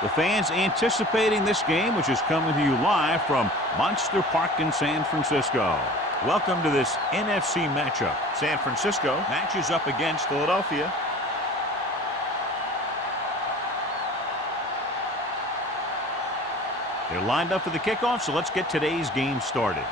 The fans anticipating this game, which is coming to you live from Monster Park in San Francisco. Welcome to this NFC matchup. San Francisco matches up against Philadelphia. They're lined up for the kickoff, so let's get today's game started.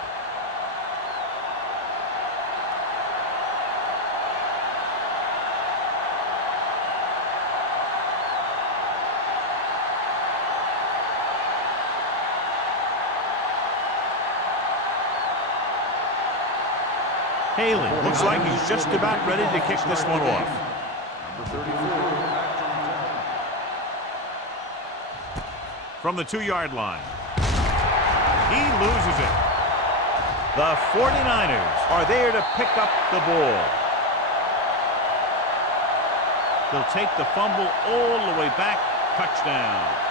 Haley looks like he's just about ready to kick this one off. Number 34. From the 2-yard line. He loses it. The 49ers are there to pick up the ball. They'll take the fumble all the way back. Touchdown.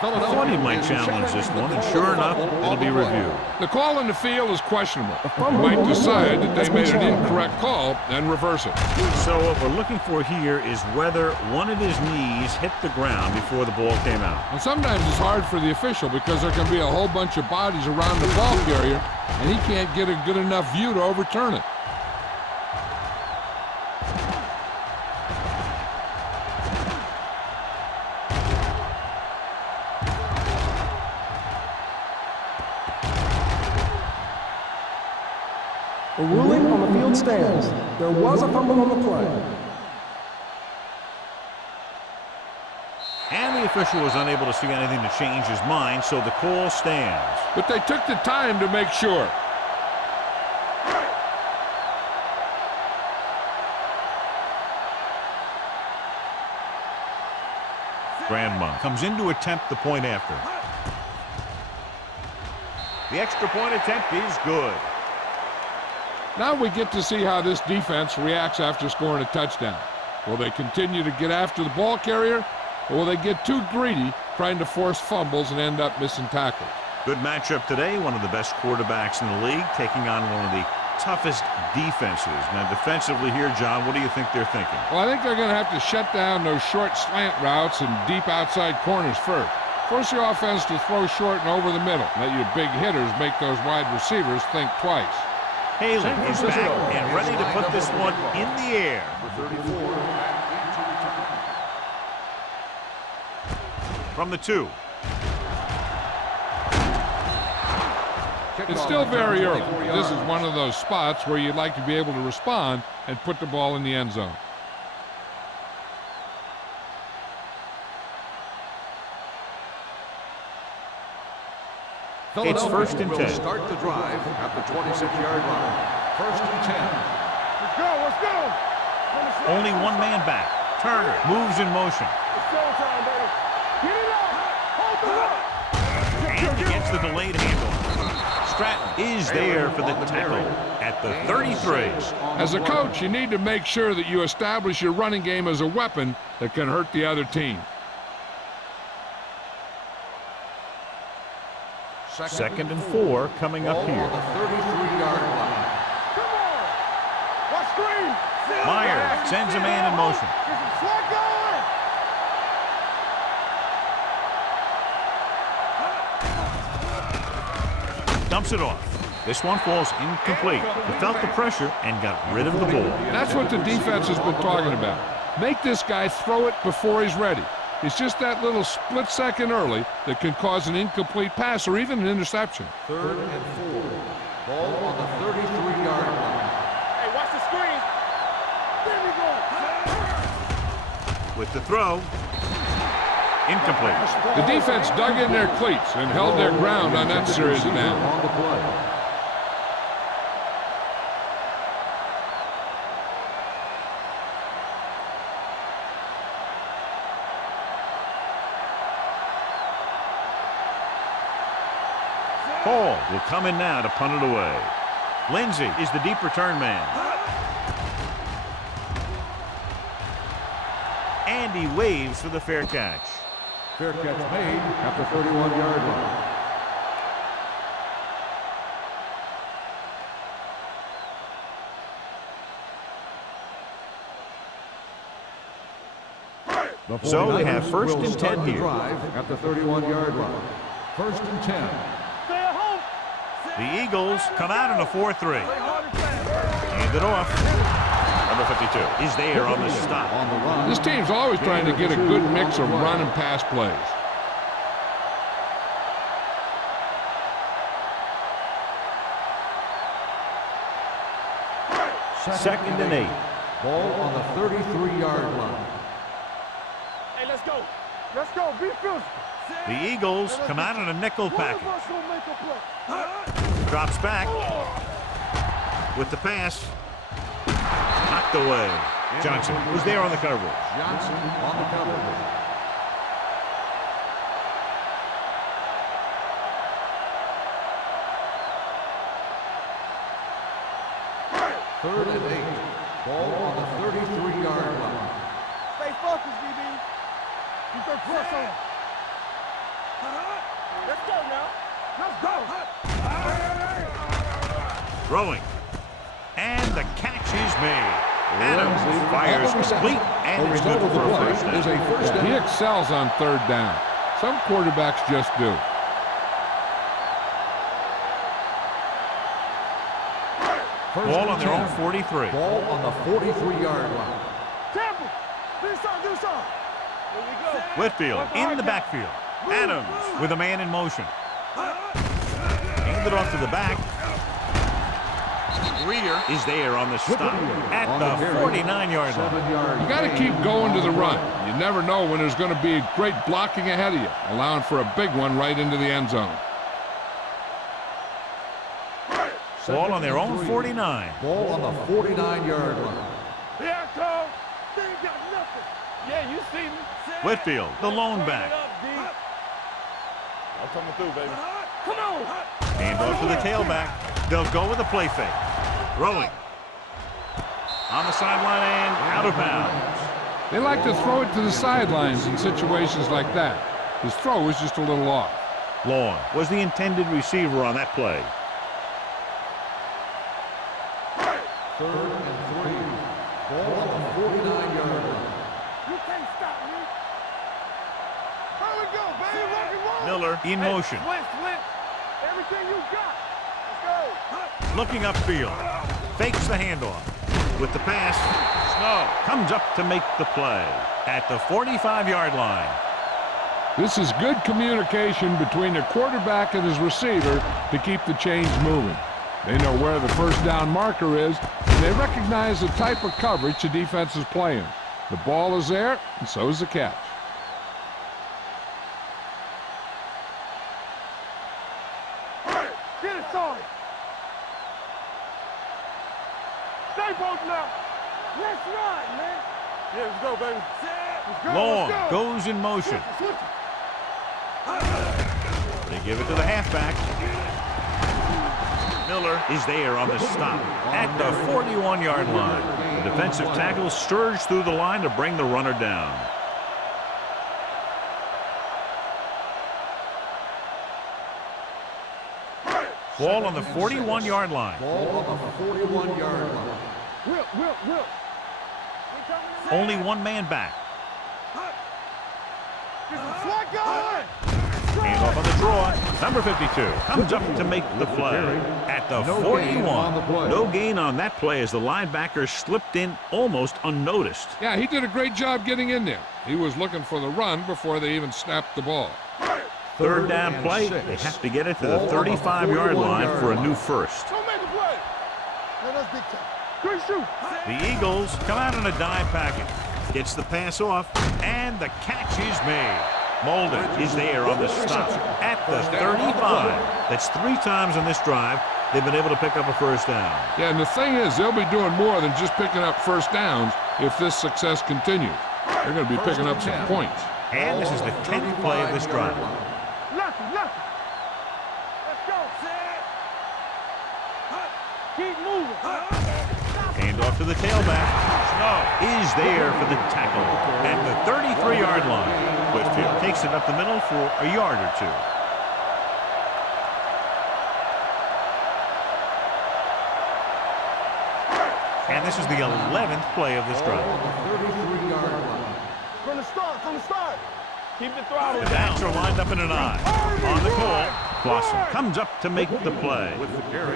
I thought he might challenge this one, and sure enough, it'll be reviewed. The call in the field is questionable. He might decide that they made an incorrect call and reverse it. So what we're looking for here is whether one of his knees hit the ground before the ball came out. And sometimes it's hard for the official because there can be a whole bunch of bodies around the ball carrier, and he can't get a good enough view to overturn it. A ruling on the field stands. There was a fumble on the play. And the official was unable to see anything to change his mind, so the call stands. But they took the time to make sure. Grandma comes in to attempt the point after. The extra point attempt is good. Now we get to see how this defense reacts after scoring a touchdown. Will they continue to get after the ball carrier, or will they get too greedy trying to force fumbles and end up missing tackles? Good matchup today. One of the best quarterbacks in the league taking on one of the toughest defenses. Now defensively here, John, what do you think they're thinking? Well, I think they're going to have to shut down those short slant routes and deep outside corners first. Force your offense to throw short and over the middle. Let your big hitters make those wide receivers think twice. Haley is back and ready to put this one in the air. From the 2. It's still very early. This is one of those spots where you'd like to be able to respond and put the ball in the end zone. It's 1st and 10. Start the drive at the 26-yard line. 1st and 10. Let's go, let's go. Only one man back. Turner moves in motion. It's showtime, baby. Get it up. Hold the rock. And he gets the delayed handle. Stratton is there for the tackle at the 33. As a coach, you need to make sure that you establish your running game as a weapon that can hurt the other team. 2nd and 4 coming up here. 33-yard line. Come on. Watch screen. Meyer sends a man in motion. Get some slack going. Dumps it off. This one falls incomplete. He felt the pressure and got rid of the ball. That's what the defense has been talking about. Make this guy throw it before he's ready. It's just that little split second early that can cause an incomplete pass or even an interception. 3rd and 4. Ball on the 33-yard line. Hey, watch the screen. There we go. With the throw. Incomplete. The defense dug in their cleats and held their ground on that series of downs. On the play. Hall will come in now to punt it away. Lindsey is the deep return man. And he waves for the fair catch. Fair catch made at the 31-yard line. So they have first and 10 here. Drive at the 31-yard line. First and 10. Stay at home. The Eagles come out in a 4-3. Hand it off. Number 52 is there on the stop. On the run. This team's always trying to get a good mix of run and pass plays. Second and 8. Ball on the 33-yard line. Hey, let's go. Let's go. Be physical. The Eagles come out in a nickel package. One of us gonna make a play. Drops back with the pass. Knocked away. Johnson was there on the coverage. Johnson on the coverage. Third and 8. Ball on the 33-yard line. Stay focused, DB. Keep that press on. Let's go now. Let's go. Throwing. And the catch is made. Adams fires complete and it's good for a first Is down. a first down. He excels on third down. Some quarterbacks just do. First Ball and on their 10. own 43. Ball on the 43-yard line. Temple. Do something. Do something. Here we go. Whitfield in the backfield. Adams with a man in motion. Handed off to the back. Greer is there on the stop at On the carry. 49-yard line. 7-yard. You got to keep going to the run. You never know when there's going to be great blocking ahead of you, allowing for a big one right into the end zone. Ball on their own 49. Ball on the 49-yard line. Here I come. They ain't got nothing. Yeah, you see me. Whitfield, the lone back. I'm coming through, baby. Come on. Hand off to the tailback. They'll go with a play fake. Throwing. On the sideline and out of bounds. They like to throw it to the sidelines in situations like that. His throw was just a little off. Long was the intended receiver on that play. Third and 3. Ball on the 49-yard line. You can't stop me. Here we go, baby. Rock and roll. Miller in motion. Split. Everything you got. Let's go. Looking upfield. Fakes the handoff. With the pass, Snow comes up to make the play at the 45-yard line. This is good communication between the quarterback and his receiver to keep the chains moving. They know where the first down marker is, and they recognize the type of coverage the defense is playing. The ball is there, and so is the catch. Get it started. Stay both now. Let's ride, man. Yeah, let's go, baby. Let's go. Long Let's go. goes in motion. Switch They give it to the halfback. Miller is there on the stop at the 41-yard line. The defensive tackle surged through the line to bring the runner down. Ball on the 41-yard line. Ball on the 41-yard line. Will. Only one man back. Get some slack going. Hands off on the draw. Number 52 comes up to make the play at the 41. No gain on that play as the linebacker slipped in almost unnoticed. Yeah, he did a great job getting in there. He was looking for the run before they even snapped the ball. Third down and play. 6. They have to get it to the 35-yard line for a new first. Don't make a play. Man, that's big time. Good shoot. The Eagles come out in a dime package. Gets the pass off, and the catch is made. Molden is there on the stop at the 35. That's 3 times on this drive they've been able to pick up a first down. Yeah, and the thing is, they'll be doing more than just picking up first downs if this success continues. They're going to be picking up some points. And this is the 10th play of this drive. Nothing. Let's go. Keep moving. Hand off to the tailback. Snow is there for the tackle at the 33-yard line. Whitfield takes it up the middle for a yard or two. And this is the 11th play of this drive. 33-yard line. From the start. Keep the throttle The down. backs are lined up in an I. On the call, Clausen comes up to make the play.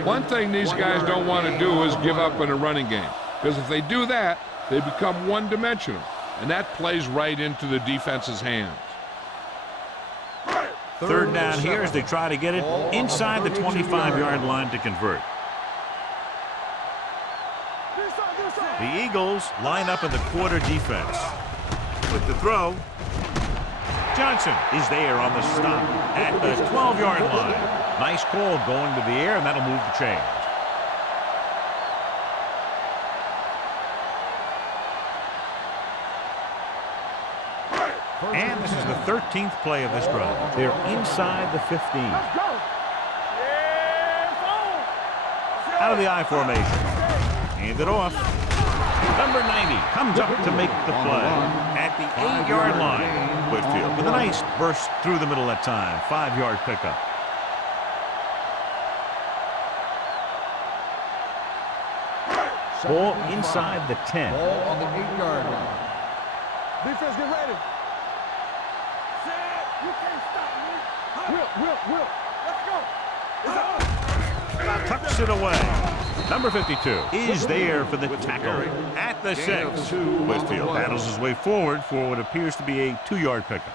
One thing these guys don't want to do is give up in a running game, because if they do that, they become one-dimensional, and that plays right into the defense's hands. Third down here as they try to get it inside the 25-yard line to convert. The Eagles line up in the quarter defense. With the throw, Johnson is there on the stop at the 12-yard line. Nice call going to the air, and that'll move the chains. And this is the 13th play of this drive. They're inside the 15. Let's go. Out of the I formation. Hand it off. Number 90 comes up to make the play at the 8-yard line. Whitfield with a nice burst through the middle that time. 5-yard pickup. Ball inside the 10. Ball on the 8-yard line. Defense, get ready. You can't stop me. Will. Let's go. It's up. Tucks it away. Number 52 is there for the tackle at the 6. Whitfield battles his way forward for what appears to be a 2-yard pickup.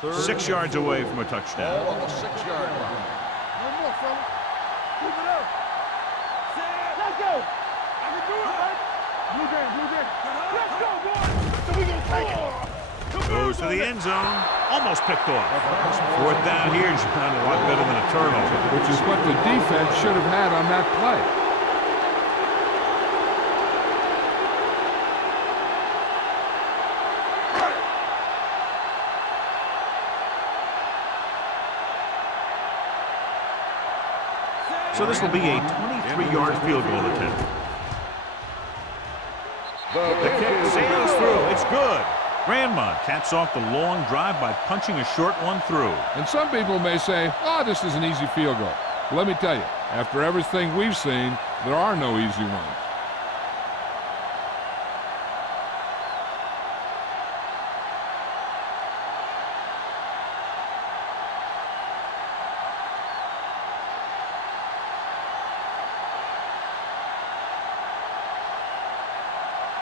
Third 6 yards away from a touchdown. Ball on the 6-yard line. One more, fella. Keep it up. Let's go. I can do it, baby. Blue game. Let's go, boy. So we gonna take it. Goes to the end zone. Almost picked off. Fourth down here, John, a lot better than a turnover. Which is what the defense should have had on that play. So this will be a 23-yard field goal attempt. The kick sails through. It's good. Grandma caps off the long drive by punching a short one through. And some people may say, oh, this is an easy field goal. But let me tell you, after everything we've seen, there are no easy ones.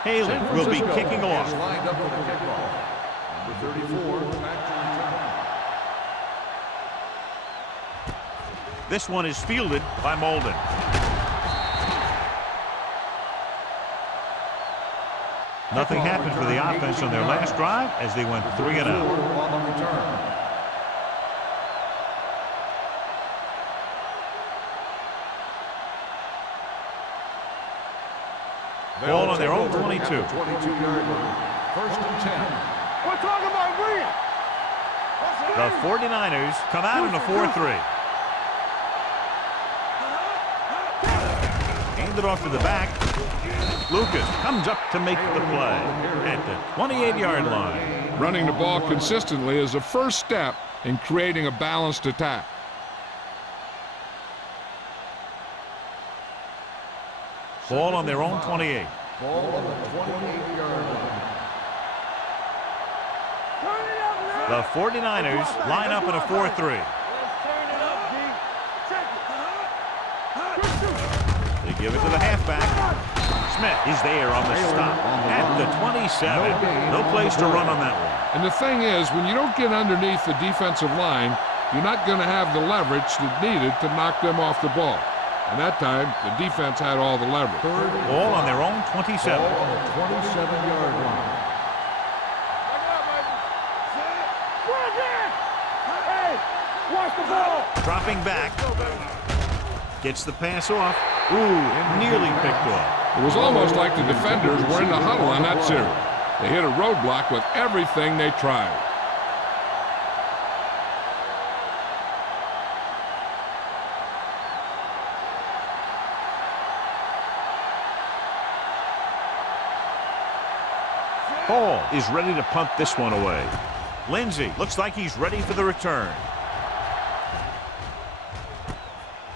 Haley will be kicking off. Lined up for the kickoff. Number 34, back to return. This one is fielded by Molden. Nothing happened for the offense on their last drive as they went 3 and out. On the return. Ball on their own 22. 22-yard line. First and 10. We're talking about win. The 49ers come out in a 4-3. Hand it off to the back. Lucas comes up to make the play at the 28-yard line. Running the ball consistently is the first step in creating a balanced attack. Ball on their own 28. Ball on the 28-yard line. The 49ers line up in a 4-3. Let's turn it up, D. Check it. They give it to the halfback. Smith is there on the stop at the 27. No place to run on that one. And the thing is, when you don't get underneath the defensive line, you're not going to have the leverage that's needed to knock them off the ball. And that time, the defense had all the leverage. Ball on their own 27. Ball on the 27-yard line. Hey, watch the ball. Dropping back. Gets the pass off. Ooh, nearly picked off. It was almost like the defenders were in the huddle on that series. They hit a roadblock with everything they tried. Hall is ready to punt this one away. Lindsey looks like he's ready for the return.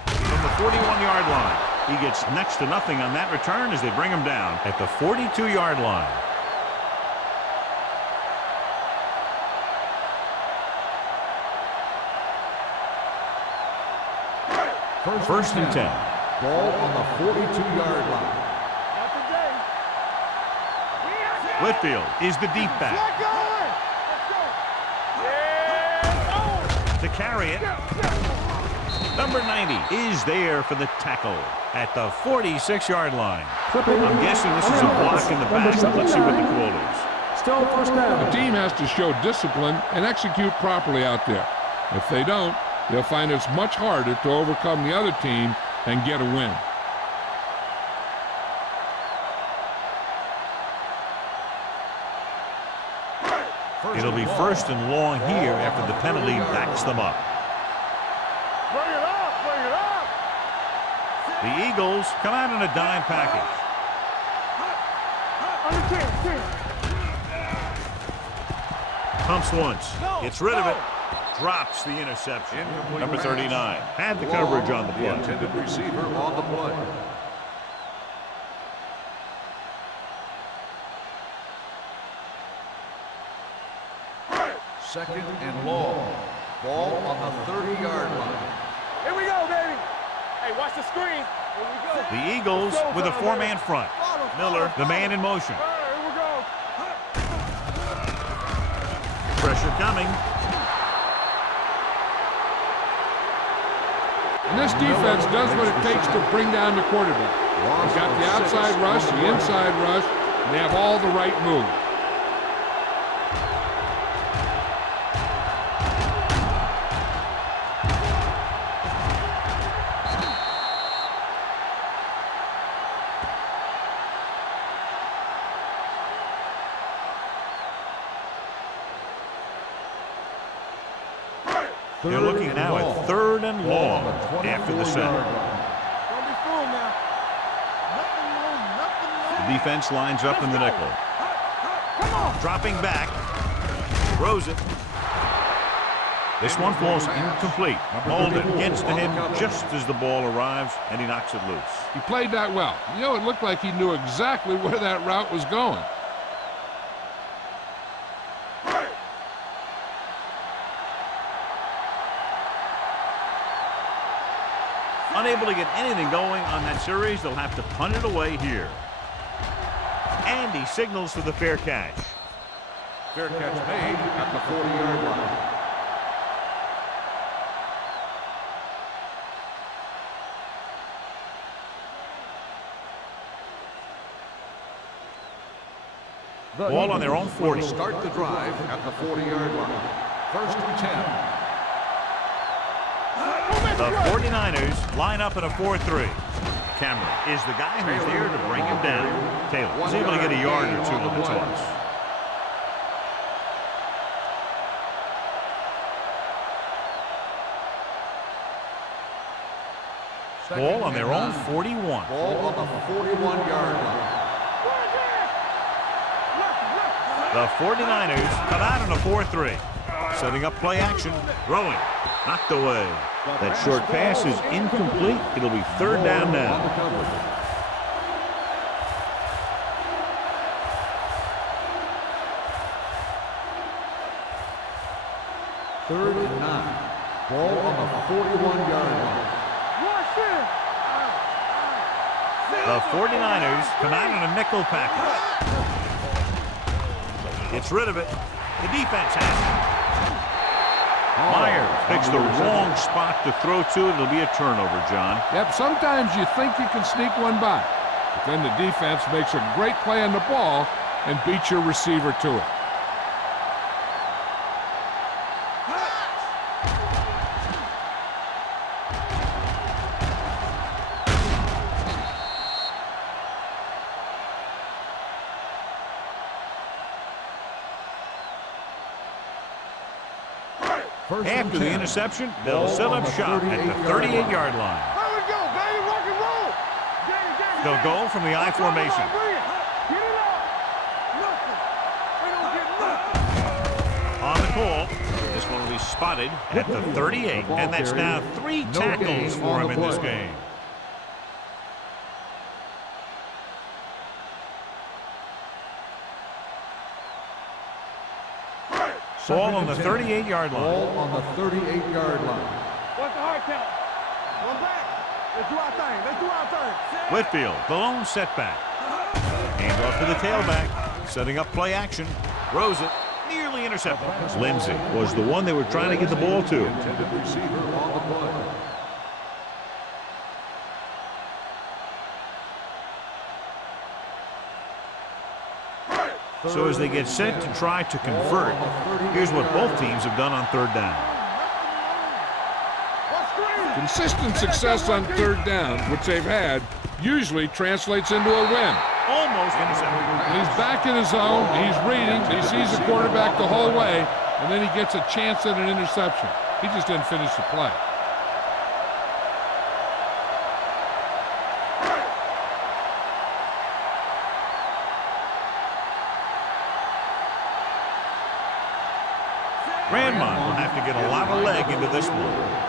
From the 41-yard line, he gets next to nothing on that return as they bring him down at the 42-yard line. First and 10. Ball on the 42-yard line. Not today. Whitfield is the deep back. Let's go. Yeah. To carry it. Number 90 is there for the tackle at the 46-yard line. I'm guessing this is a block in the back. Let's see what the quote is. Still first down. The team has to show discipline and execute properly out there. If they don't, they'll find it's much harder to overcome the other team and get a win. It'll be first and long here after the penalty backs them up. Bring it up. Bring it up. The Eagles come out in a dime package. Under 10. Pumps once. Gets rid of it. Drops the interception. Number 39 had the coverage on the The play. intended receiver on the play. Second and long. Ball on the 30-yard line. Here we go, baby. Hey, watch the screen. Here we go. The Eagles with a four-man front. Miller, the man in motion. All right, here we go. Pressure coming. And this defense does what it takes to bring down the quarterback. They've got the outside rush, the inside rush, and they have all the right moves. They're looking now at third and long after the set. Don't be fooled now. Nothing wrong. Nothing wrong. The defense lines up in the nickel. Come on. Dropping back. Throws it. This one falls incomplete. Holden gets to him just as the ball arrives, and he knocks it loose. He played that well. You know, it looked like he knew exactly where that route was going. Unable to get anything going on that series, they'll have to punt it away here. And he signals for the fair catch. Fair catch made at the 40-yard line. Ball on their own 40. Start the drive at the 40-yard line. First and 10. The 49ers line up in a 4-3. Cameron is the guy who's there to bring him down. Taylor is able to get a yard or two with the toss. Ball on their own 41. Ball on the 41-yard line. The 49ers come out in a 4-3. Setting up play action. Throwing. Knocked away. That short pass is incomplete. It'll be third down now. Third and 9. Ball on the 41-yard line. The 49ers come out in a nickel package. Gets rid of it. The defense has it. Myers picks the wrong spot to throw to. It'll be a turnover, John. Yep, sometimes you think you can sneak one by, but then the defense makes a great play on the ball and beats your receiver to it. After the interception, they'll set up shop at the 38-yard line. There we go, baby. Rock and roll. They'll go from the I formation. Get it up. Nothing. call. This one will be spotted at the 38, and that's now 3 tackles for him in this game. Ball on the 38-yard line. Ball on the 38-yard line. What's the hard count? One back. Let's do our thing. Let's do our thing. Whitfield, the lone setback. Hand off to the tailback. Setting up play action. Throws it. Nearly intercepted. Lindsey was the one they were trying to get the ball to. Intended receiver on the play. So as they get set to try to convert, here's what both teams have done on third down. Consistent success on third down, which they've had, usually translates into a win. Almost intercepted. He's back in his zone, he's reading, he sees the quarterback the whole way, and then he gets a chance at an interception. He just didn't finish the play. Grandmont will have to get a lot of leg into this one.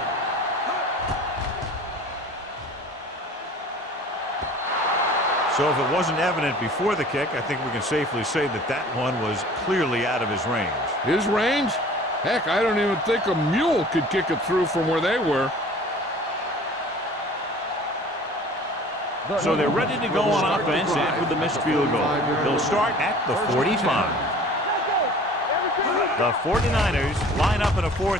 So if it wasn't evident before the kick, I think we can safely say that that one was clearly out of his range. His range? Heck, I don't even think a mule could kick it through from where they were. So they're ready to go on offense after the missed field goal. They'll start at the 45. The 49ers line up in a 4-3.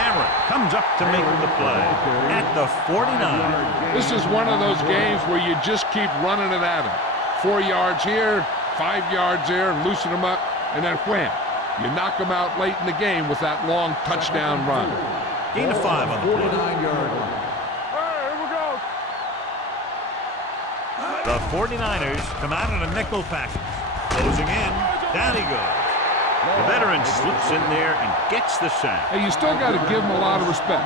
Cameron comes up to make the play at the 49. This is one of those games where you just keep running it at them. 4 yards here, 5 yards there, loosen them up, and then wham. You knock them out late in the game with that long touchdown run. Gain of 5 on the play. 49-yard line. Here we go. The 49ers come out in a nickel package. Closing in. Down he goes. The veteran slips in there and gets the sack. Hey, you still got to give him a lot of respect.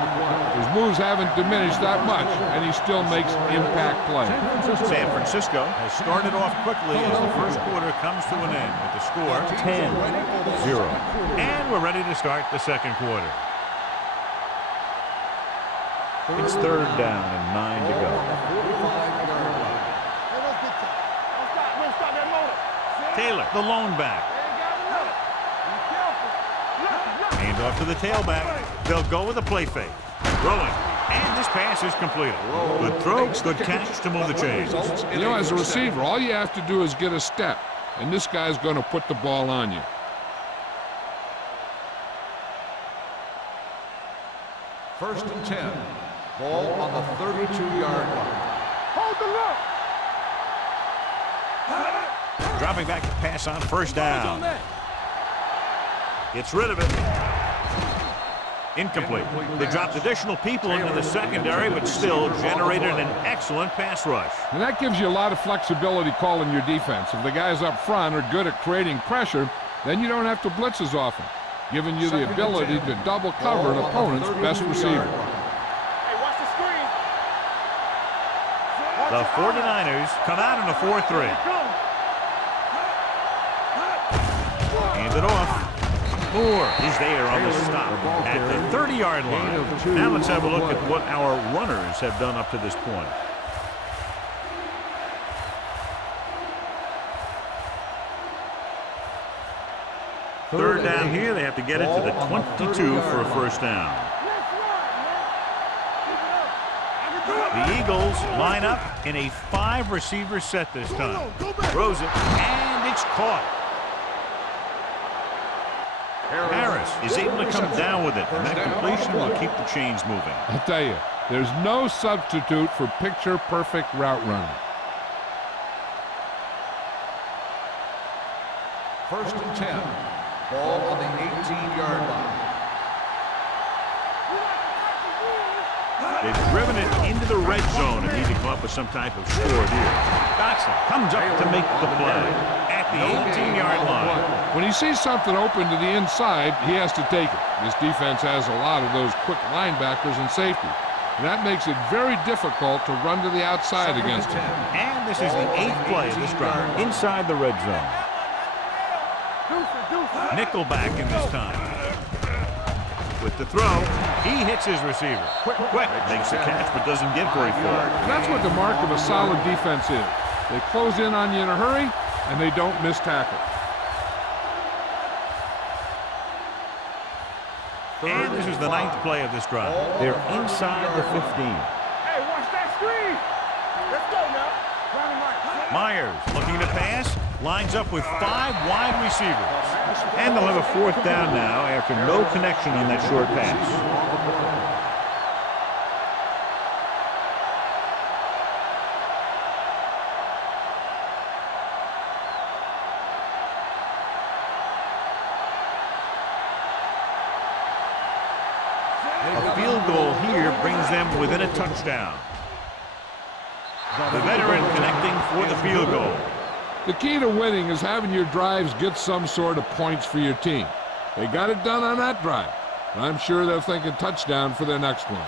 His moves haven't diminished that much, and he still makes impact plays. San Francisco has started off quickly as the first quarter comes to an end with the score 10-0. And we're ready to start the second quarter. It's third down and 9 to go. Taylor, the lone back. Hand off to the tailback. They'll go with a play fake. Throwing. And this pass is completed. Good throw, good catch to move the chains. You know, as a receiver, all you have to do is get a step, and this guy's going to put the ball on you. First and 10. Ball on the 32-yard line. Hold the look. Dropping back to pass on first down. Gets rid of it. Incomplete. They dropped additional people into the secondary, but still generated an excellent pass rush. And that gives you a lot of flexibility calling your defense. If the guys up front are good at creating pressure, then you don't have to blitz as often, giving you the ability to double cover an opponent's best receiver. Hey, watch the screen. The 49ers come out in a 4-3. Hand it off. Moore is there on the stop at the 30-yard line. Now let's have a look at what our runners have done up to this point. Third down here, they have to get it to the 22 for a first down. The Eagles line up in a 5-receiver set this time. Throws it, and it's caught. Harris is able to come down with it, and that completion will keep the chains moving. I'll tell you, there's no substitute for picture-perfect route running. First and 10. Ball on the 18-yard line. They've driven it into the red zone and need to come up with some type of score here. Dotson comes up to make the play at the 18-yard line. When he sees something open to the inside, he has to take it. This defense has a lot of those quick linebackers and safety, and that makes it very difficult to run to the outside against him. And this is the 8th play of this drive inside the red zone. Nickelback in this time. With the throw, he hits his receiver. Quick makes the catch but doesn't get very far. That's what the mark of a solid defense is. They close in on you in a hurry, and they don't miss tackle. And this is the 9th play of this drive. They're inside the 15. Hey, watch that screen. Let's go now. Myers looking to pass, lines up with 5 wide receivers. And they'll have a 4th down now after no connection on that short pass. A field goal here brings them within a touchdown. The veteran connecting for the field goal. The key to winning is having your drives get some sort of points for your team. They got it done on that drive. And I'm sure they're thinking touchdown for their next one.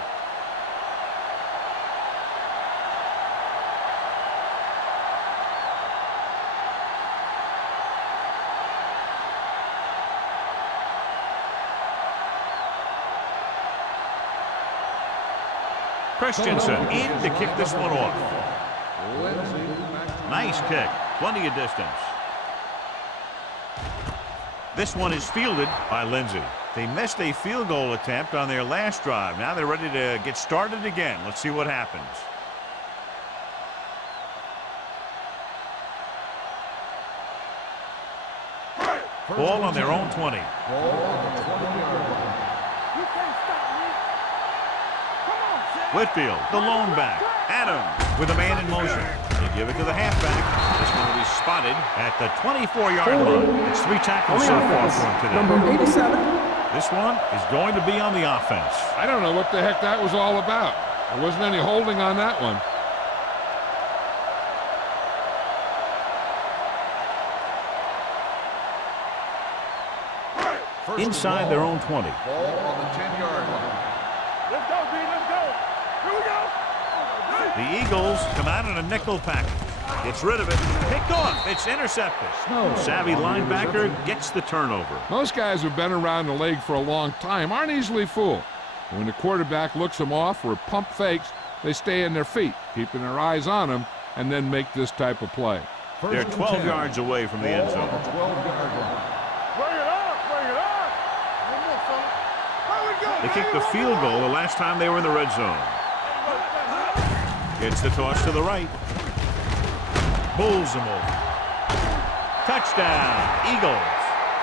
Christensen in to kick this one off. Nice kick. Plenty of distance. This one is fielded by Lindsey. They missed a field goal attempt on their last drive. Now they're ready to get started again. Let's see what happens. Ball on their own 20. Whitfield, the lone back. Adams with a man in motion. They give it to the halfback. This one will be spotted at the 24-yard line. It's 3 tackles so far for him today. Number 87. This one is going to be on the offense. I don't know what the heck that was all about. There wasn't any holding on that one. Inside their own 20. Ball on the 10-yard line. Let's go, B. Let's go. Here we go. The Eagles come out in a nickel package. Gets rid of it. Picked off. It's intercepted. Savvy linebacker gets the turnover. Most guys who've been around the league for a long time aren't easily fooled. When the quarterback looks them off or pump fakes, they stay in their feet, keeping their eyes on them, and then make this type of play. They're 12 yards away from the end zone. 12-yard line. Bring it up. Bring it up. One more, fella. Here we go. They kicked the field goal the last time they were in the red zone. Gets the toss to the right. Bulls him over. Touchdown, Eagles.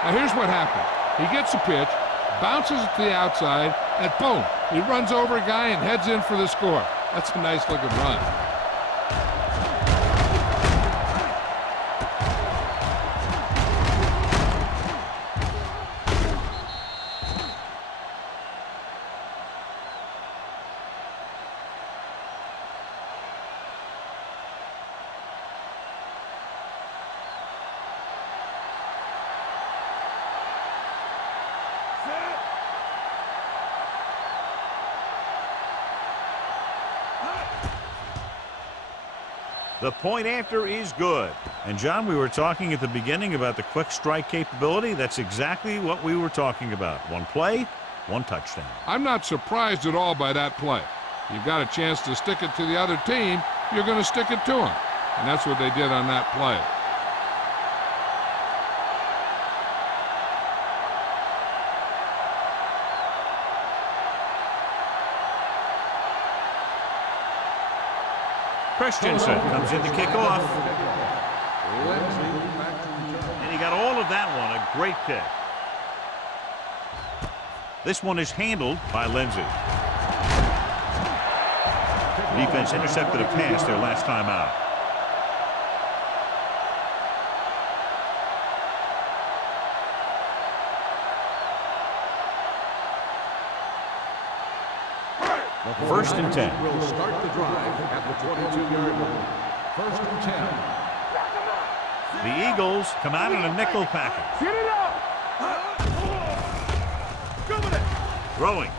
Now here's what happened. He gets a pitch, bounces it to the outside, and boom, he runs over a guy and heads in for the score. That's a nice looking run. The point after is good. And, John, we were talking at the beginning about the quick strike capability. That's exactly what we were talking about. One play, one touchdown. I'm not surprised at all by that play. You've got a chance to stick it to the other team, you're going to stick it to them. And that's what they did on that play. Christensen comes in to kick off. And he got all of that one. A great kick. This one is handled by Lindsey. Defense intercepted a pass their last time out. First and 10. Will start the drive at the 22-yard line. First and 10. The Eagles come out in a nickel package. Get it up. Throwing.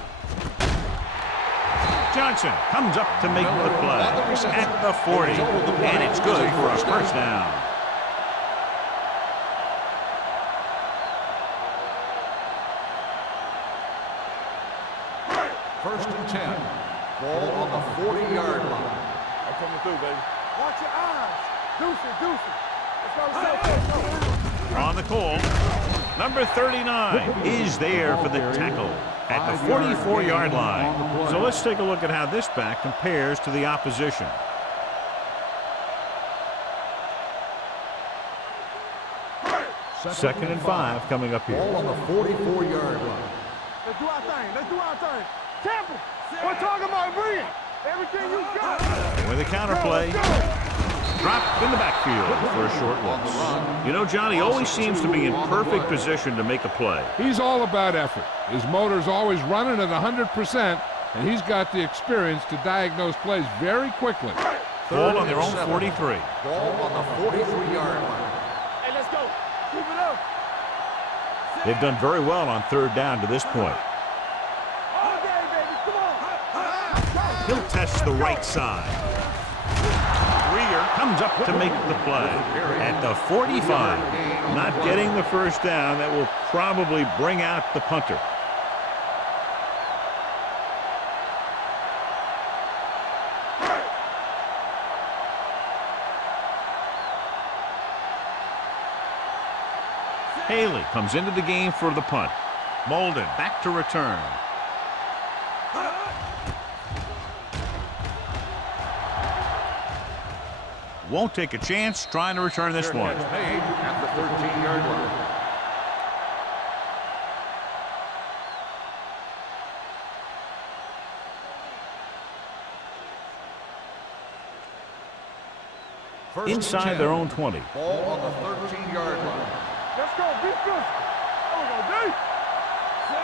Johnson comes up to make the play at the 40. And it's good for a first down. First and 10. Ball on the 40-yard line. I'm coming through, baby. Watch your eyes. Deuce it. Let's go. On the call, number 39 is there for the tackle at the 44-yard line. So let's take a look at how this back compares to the opposition. Second and 5 coming up here. Ball on the 44-yard line. Let's do our thing. Tampa, we're talking about bringing everything you got. With a counterplay, dropped in the backfield for a short loss. You know, John, he always seems to be in perfect position to make a play. He's all about effort. His motor's always running at 100%, and he's got the experience to diagnose plays very quickly. Ball on their own 43. Ball on the 43-yard line. Hey, let's go. Keep it up. They've done very well on third down to this point. All day, baby. Come on. He'll test the right side. Greer comes up to make the play at the 45. Not getting the first down. That will probably bring out the punter. Haley comes into the game for the punt. Molden back to return. Won't take a chance trying to return this one. Made at the 13-yard line. Inside their own 20. Ball on the 13-yard line. Let's go. Be good.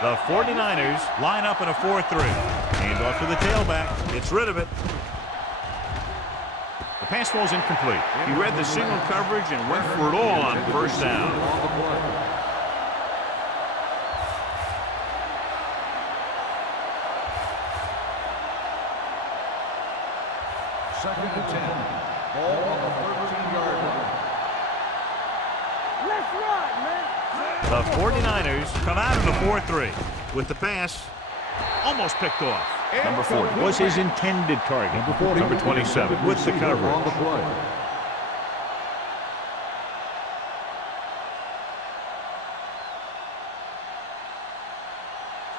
The 49ers line up in a 4-3. Hand off to the tailback. Gets rid of it. The pass ball's incomplete. He read the single coverage and went for it all on first down. Second and 10. Ball on the 13-yard line. Let's run, man. The 49ers come out in a 4-3 with the pass almost picked off. Number 40 was his intended target. Number 27 with the coverage.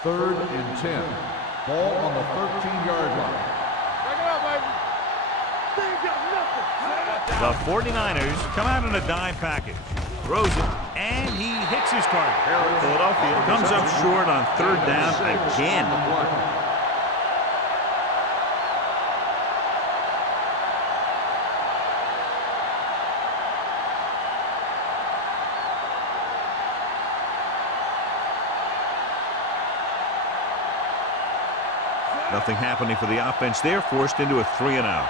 Third and 10. Ball on the 13-yard line. Break it up, baby. They ain't got nothing. The 49ers come out in a dime package. Throws it, and he hits his target. Philadelphia comes up short on third down again. Nothing happening for the offense. They're forced into a 3-and-out.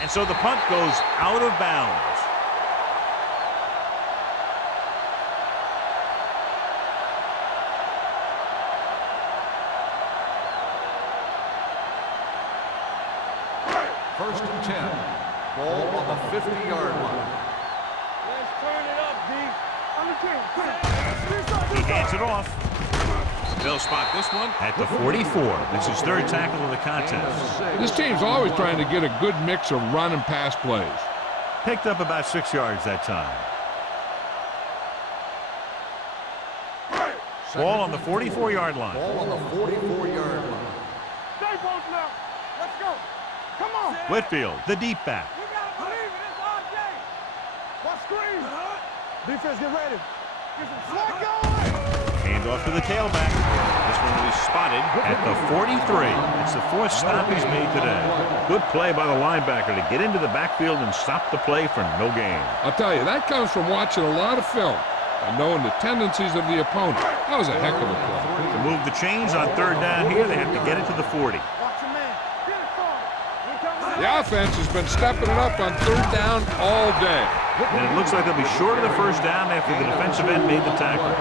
And so the punt goes out of bounds. First and 10. Ball on the 50-yard line. Let's turn it up, D. On the 10. He hands it off. They'll spot this one at the 44. That's his third tackle of the contest. This team's always trying to get a good mix of run and pass plays. Picked up about 6 yards that time. Ball on the 44-yard line. Ball on the 44-yard line. Stay both now. Let's go. Come on. Whitfield, the deep back. You gotta believe it. It's our day. Watch screen. Defense, get ready. Get some slack going. Hand off to the tailback. This one will be spotted at the 43. It's the fourth stop he's made today. Good play by the linebacker to get into the backfield and stop the play for no gain. I'll tell you, that comes from watching a lot of film and knowing the tendencies of the opponent. That was a heck of a play. To move the chains on third down here, they have to get it to the 40. Watch your man. Get it forward. The offense has been stepping it up on third down all day. And it looks like they'll be short of the first down after the defensive end made the tackle.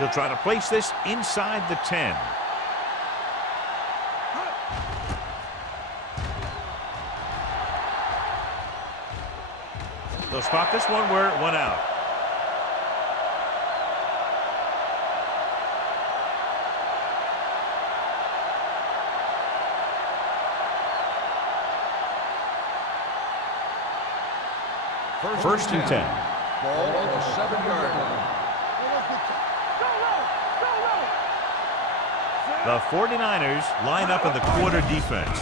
He'll try to place this inside the 10. They'll spot this one where it went out. First and 10. Ball on the 7-yard line. The 49ers line up in the quarter defense.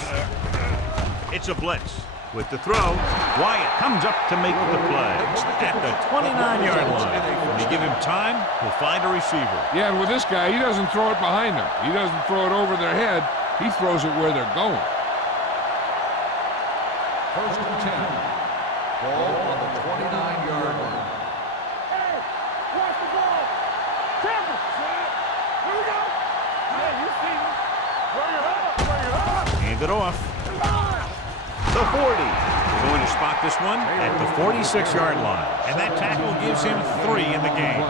It's a blitz. With the throw, Wyatt comes up to make the play at the 29-yard line. When you give him time, he'll find a receiver. Yeah, and with this guy, he doesn't throw it behind them. He doesn't throw it over their head. He throws it where they're going. First and 10. Ball on the 29-yard line. Hey, watch the ball. Campbell. Here we go. Hey, you see me. Bring it up. Bring it up. Hand it off. The 40. We're going to spot this one at the 46-yard line. And that tackle gives him 3 in the game.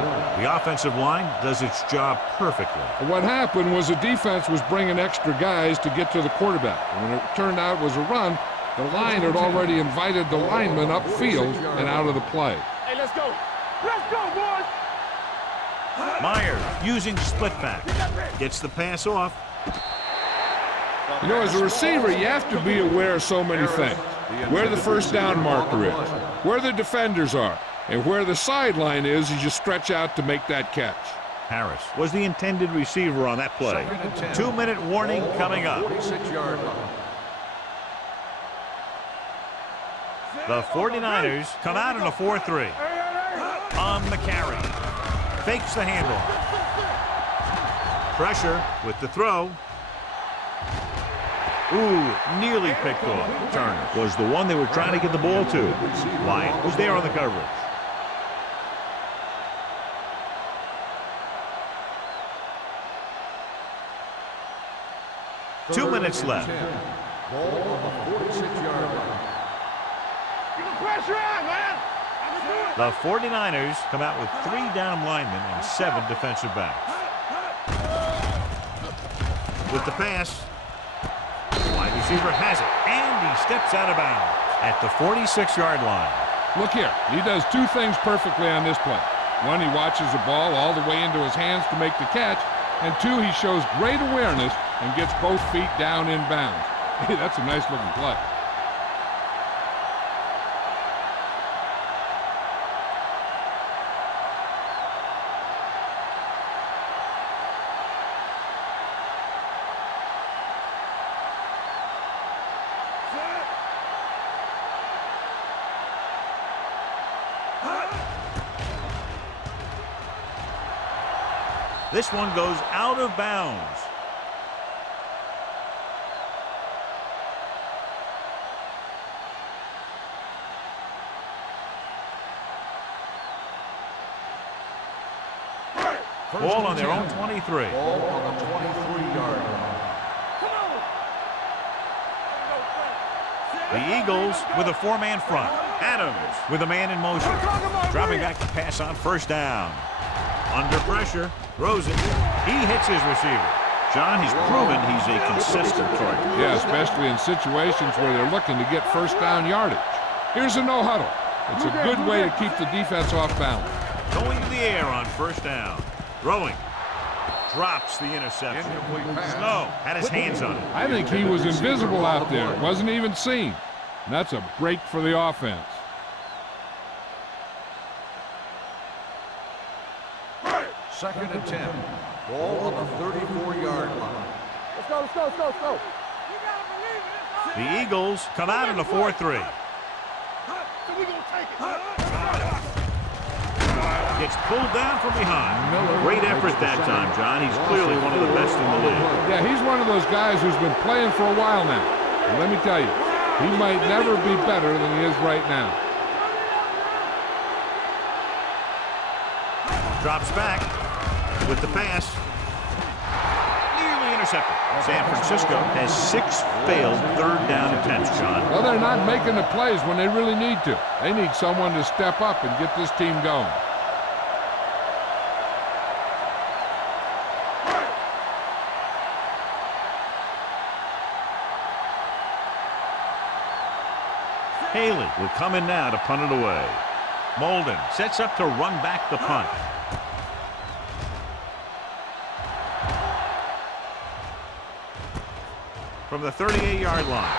The offensive line does its job perfectly. What happened was the defense was bringing extra guys to get to the quarterback. And when it turned out it was a run, the line had already invited the lineman upfield and out of the play. Hey, let's go. Let's go, boys. Myers using split back. Gets the pass off. You know, as a receiver, you have to be aware of so many things. Where the first down marker is, where the defenders are, and where the sideline is as you stretch out to make that catch. Harris was the intended receiver on that play. 2-minute warning coming up. 46-yard line. The 49ers come out in a 4-3. On the carry. Fakes the handoff. Pressure with the throw. Ooh, nearly picked off. Turner was the one they were trying to get the ball to. Wyatt was there on the coverage. Two minutes left. Ball on the 46-yard line. Get the pressure on, man. The 49ers come out with 3 down linemen and 7 defensive backs. With the pass, wide receiver has it, and he steps out of bounds at the 46-yard line. Look here, he does 2 things perfectly on this play. 1, he watches the ball all the way into his hands to make the catch, and 2, he shows great awareness and gets both feet down in bounds. Hey, that's a nice looking play. This one goes out of bounds. Ball on their own 23. Ball on the 23-yard line. The Eagles with a 4-man front. Adams with a man in motion. Dropping back to pass on first down. Under pressure, throws it. He hits his receiver. John, he's proven he's a consistent target. Yeah, especially in situations where they're looking to get first down yardage. Here's a no huddle. It's a good way to keep the defense off balance. Going to the air on first down. Throwing. Drops the interception. Snow had his hands on it. I think he was invisible out there. Wasn't even seen. And that's a break for the offense. Second and 10. Ball on the 34-yard line. Let's go, let's go, let's go, let's go. The Eagles come out in a 4-3. So we gonna take it. Gets pulled down from behind. Great effort that time, John. He's clearly one of the best in the league. Yeah, he's one of those guys who's been playing for a while now. And let me tell you, he might never be better than he is right now. Drops back with the pass. Nearly intercepted. San Francisco has 6 failed third down attempts, John. Well, they're not making the plays when they really need to. They need someone to step up and get this team going. Haley will come in now to punt it away. Molden sets up to run back the punt. From the 38-yard line.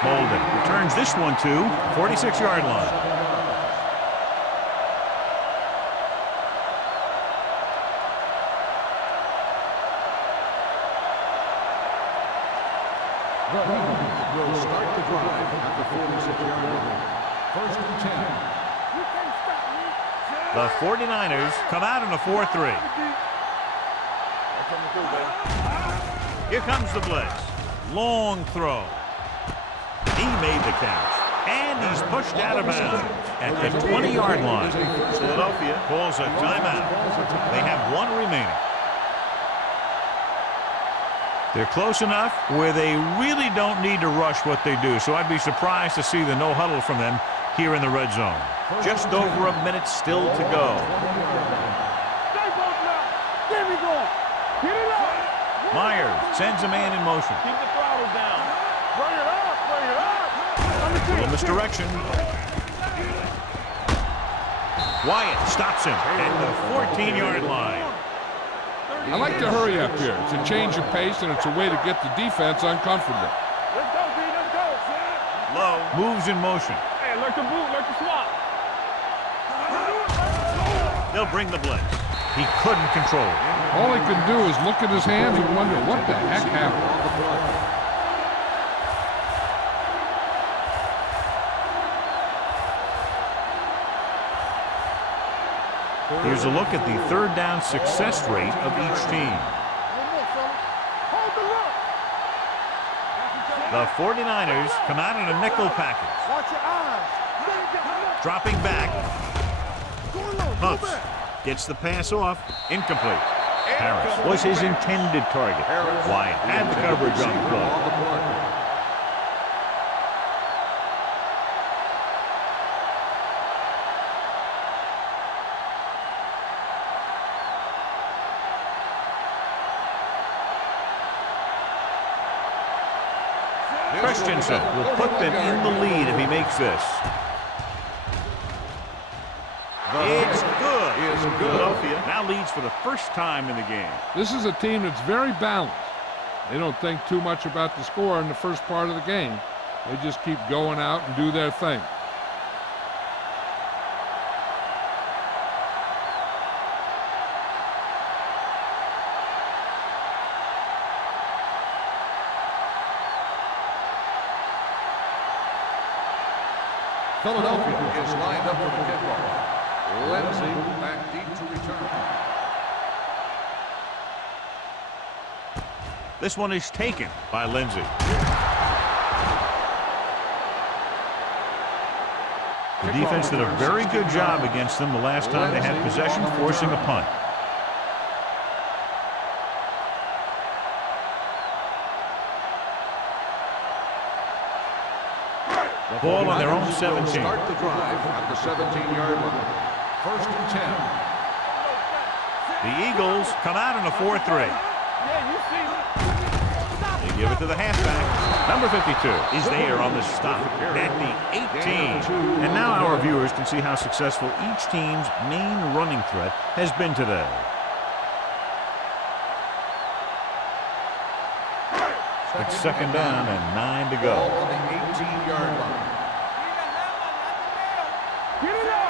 Molden returns this one to 46-yard line. The Eagles will start the drive at the 46-yard line. First and 10. You can't stop me. The 49ers come out in a 4-3. Here comes the blitz. Long throw. He made the catch. And he's pushed out of bounds at the 20-yard line. Philadelphia calls a timeout. They have one remaining. They're close enough where they really don't need to rush what they do, so I'd be surprised to see the no huddle from them here in the red zone. Just over a minute still to go. Myers sends a man in motion. Keep the throttle down. Bring it up, bring it up. A little misdirection. Wyatt stops him at the 14-yard line. I like to hurry up here. It's a change of pace, and it's a way to get the defense uncomfortable. Let's go, D, let's go. Lowe moves in motion. Hey, let the boot, let the swap. They'll bring the blitz. He couldn't control it. All he can do is look at his hands and wonder what the heck happened. Here's a look at the third down success rate of each team. Hold the look. The 49ers come out in a nickel package. Watch your eyes. Dropping back. Go low, Hunts go back. gets the pass off. Incomplete. Harris was his intended target. Wyatt had the coverage on the play. Christensen will put them in the lead if he makes this. It's good. Philadelphia now leads for the first time in the game. This is a team that's very balanced. They don't think too much about the score in the first part of the game. They just keep going out and do their thing. Philadelphia is lined up for the kickoff. Lindsey back deep to return. This one is taken by Lindsey. The defense did a very good job against them the last time they had possession, forcing a punt. Ball on their own 17. Start the drive at the 17-yard line. First and 10. The Eagles come out in a 4-3. They give it to the halfback. Number 52 is there on the stop at the 18. And now our viewers can see how successful each team's main running threat has been today. It's second down and 9 to go. Ball on the 18-yard line. Get it up.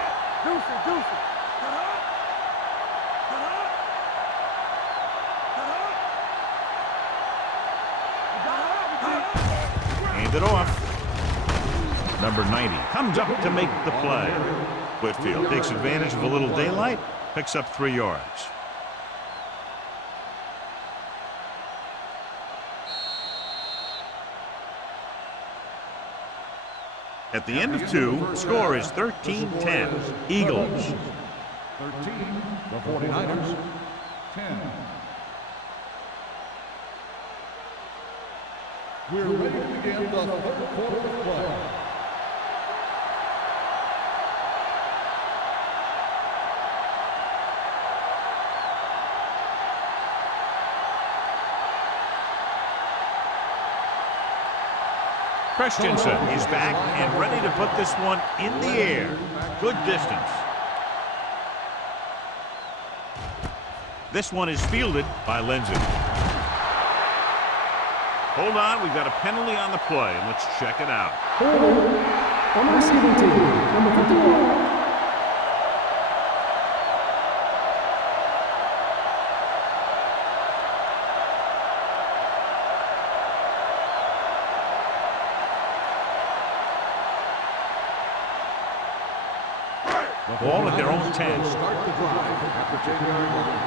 Deuce it, deuce it. Hand it off. Number 90 comes up to make the play. Whitfield takes advantage of a little daylight, picks up 3 yards. At the end of 2, the score is 13-10. Eagles. 13, the 49ers, 10. We're ready to begin the third quarter of play. Christensen is back and ready to put this one in the air. Good distance. This one is fielded by Lindsay. Hold on, we've got a penalty on the play. Let's check it out. On the receiving team, number 51. Ball at their own 10. Start the drive at the 10-yard line.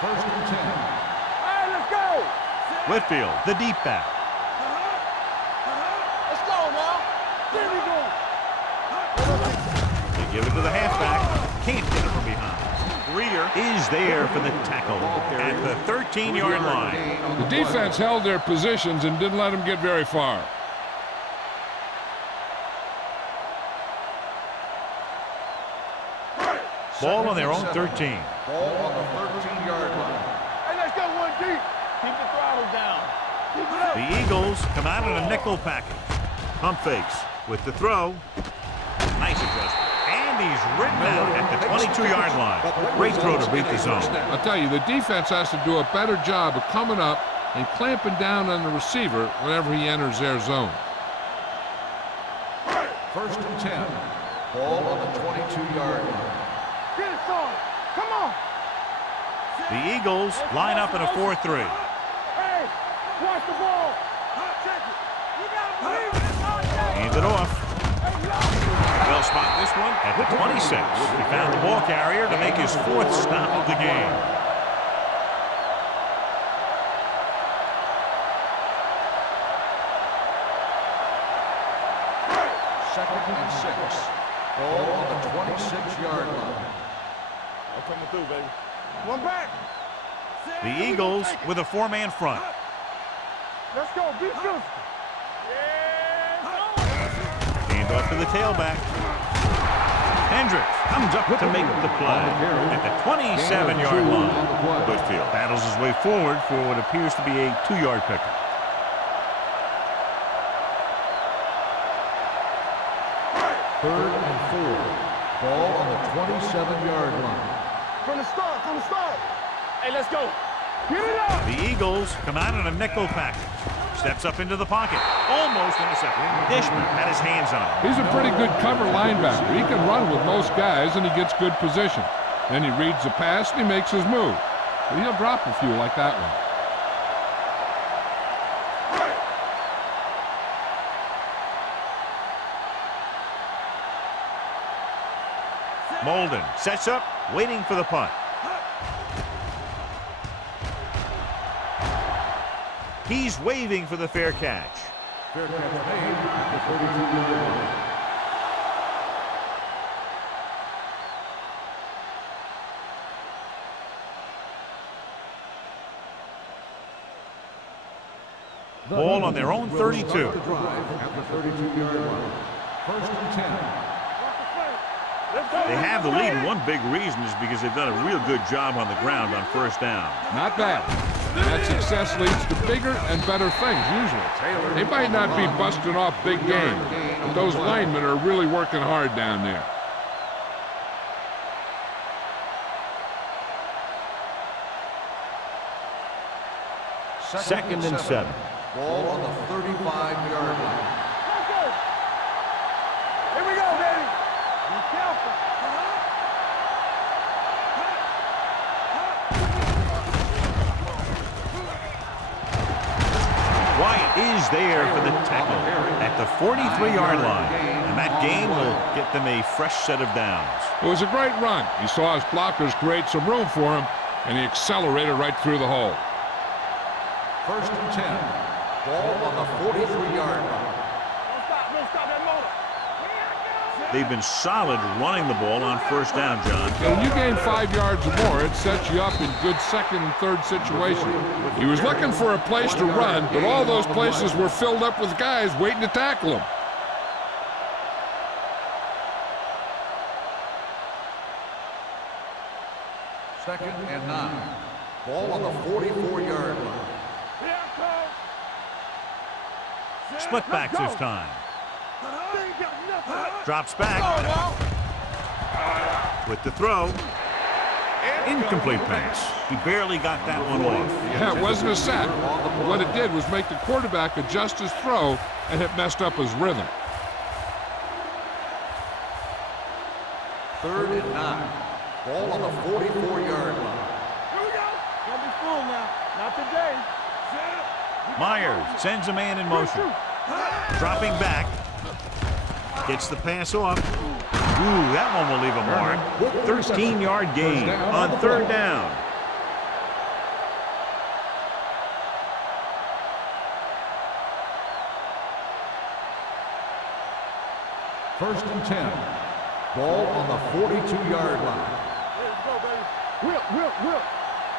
First and 10. All right, let's go. Whitfield, the deep back. Let's go now. There we go. They give it to the halfback. Can't get it from behind. Greer is there for the tackle at the 13-yard line. The defense held their positions and didn't let them get very far. Ball on their own 13. Ball on the 13-yard line. Hey, let's go one deep. Keep the throttle down. Keep it up. The Eagles come out in a nickel package. Pump fakes with the throw. Nice adjustment. And he's written out at the 22-yard line. Great throw to beat the zone. I'll tell you, the defense has to do a better job of coming up and clamping down on the receiver whenever he enters their zone. First and 10. Ball on the 22-yard line. Get it, son. Come on. The Eagles line up in a 4-3. Hey, watch the ball. Check it. You got to believe it. Hands it off. They'll spot this one at the 26. He found the ball carrier to make his 4th stop of the game. Second and 6. Ball on the 26-yard line. I'm coming through, baby. One back. The Eagles with a 4-man front. Let's go. Be physical. Hand off to the tailback. Hendricks comes up to make the play at the 27-yard line. Whitfield battles his way forward for what appears to be a 2-yard pickup. Third and 4. Ball on the 27-yard line. From the start. Hey, let's go. Get it up. The Eagles come out in a nickel package. Steps up into the pocket. Almost intercepted. Dishman had his hands on him. He's a pretty good cover linebacker. He can run with most guys, and he gets good position. Then he reads the pass, and he makes his move. But he'll drop a few like that one. Molden sets up, waiting for the punt. He's waving for the fair catch. Fair catch made at the 32-yard line. Ball on their own 32. The drive at the 32-yard line. First and 10. They have the lead, and one big reason is because they've done a real good job on the ground on first down. Not bad. That success leads to bigger and better things, usually. They might not be busting off big games, but those linemen are really working hard down there. Second and 7. Ball on the 35-yard line. Let's go. Here we go, baby. Be careful. Wyatt is there for the tackle at the 43-yard line, and that gain will get them a fresh set of downs. It was a great run. He saw his blockers create some room for him, and he accelerated right through the hole. First and 10. Ball on the 43-yard line. Don't stop that motor. They've been solid running the ball on first down, John. When you gain 5 yards or more, it sets you up in good second and third situation. He was looking for a place to run, but all those places were filled up with guys waiting to tackle him. Second and 9. Ball on the 44-yard line. Here I come. Split backs this time. Drops back. With the throw. Incomplete pass. He barely got that one off. Yeah, it wasn't a sack. What it did was make the quarterback adjust his throw, and it messed up his rhythm. 3rd and 9. Ball on the 44-yard line. Here we go. Don't be fooled now. Not today. Myers sends a man in motion. Dropping back. Gets the pass off. Ooh, that one will leave a mark. 13-yard gain on 3rd down. First and 10. Ball on the 42-yard line. Let's go, baby. Whip. All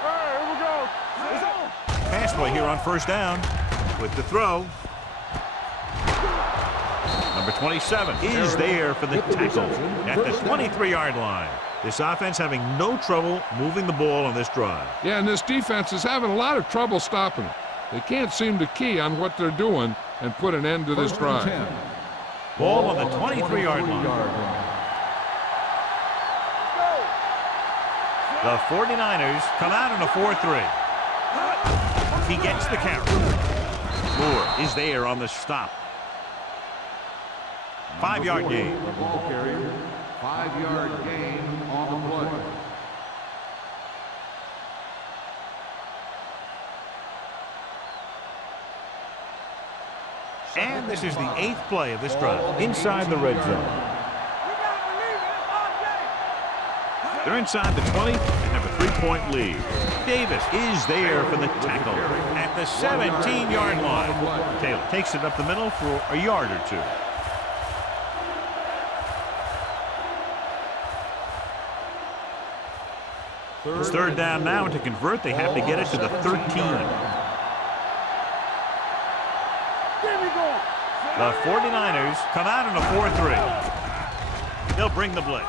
right, here we go. Let's go. Pass play here on 1st down. With the throw. Number 27 is there for the tackle at the 23-yard line. This offense having no trouble moving the ball on this drive. Yeah, and this defense is having a lot of trouble stopping it. They can't seem to key on what they're doing and put an end to this drive. Ball on the 23-yard line. The 49ers come out in a 4-3. He gets the carry. Moore is there on the stop. 5-yard gain. The ball carrier, 5-yard gain on the play. And this is the 8th play of this drive inside the red zone. They're inside the 20 and have a 3-point lead. Davis is there for the tackle at the 17-yard line. Taylor takes it up the middle for a yard or two. It's 3rd down now, and to convert, they have to get it to the 13. The 49ers come out in a 4-3. They'll bring the blitz.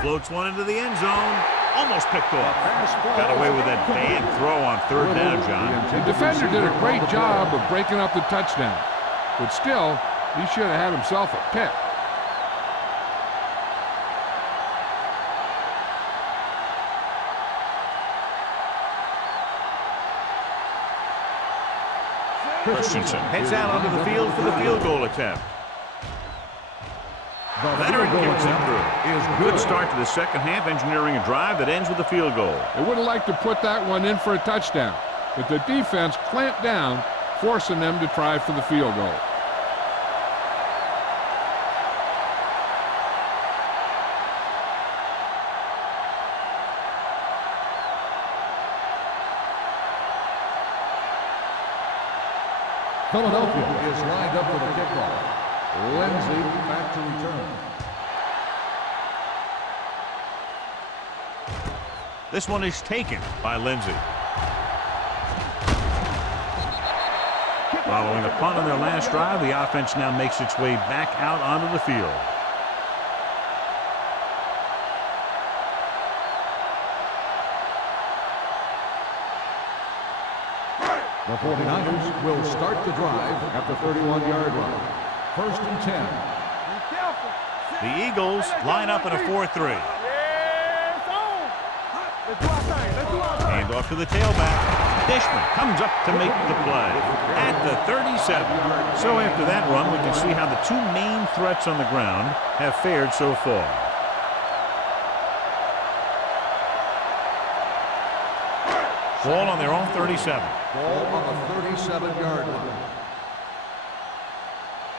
Floats one into the end zone. Almost picked off. Got away with that bad throw on 3rd down, John. The defender did a great job of breaking up the touchdown. But still, he should have had himself a pick. Christensen heads out onto the field for the field goal attempt. Leonard kicks it through. Good start to the second half, engineering a drive that ends with a field goal. They would have liked to put that one in for a touchdown, but the defense clamped down, forcing them to try for the field goal. Philadelphia is lined up for the kickoff. Lindsay back to return. This one is taken by Lindsay. Following a punt on their last drive, the offense now makes its way back out onto the field. The 49ers will start the drive at the 31-yard line. First and 10. The Eagles line up in a 4-3. Hand off to the tailback. Dishman comes up to make the play at the 37. So after that run, we can see how the two main threats on the ground have fared so far. Ball on their own 37. Ball on the 37-yard line.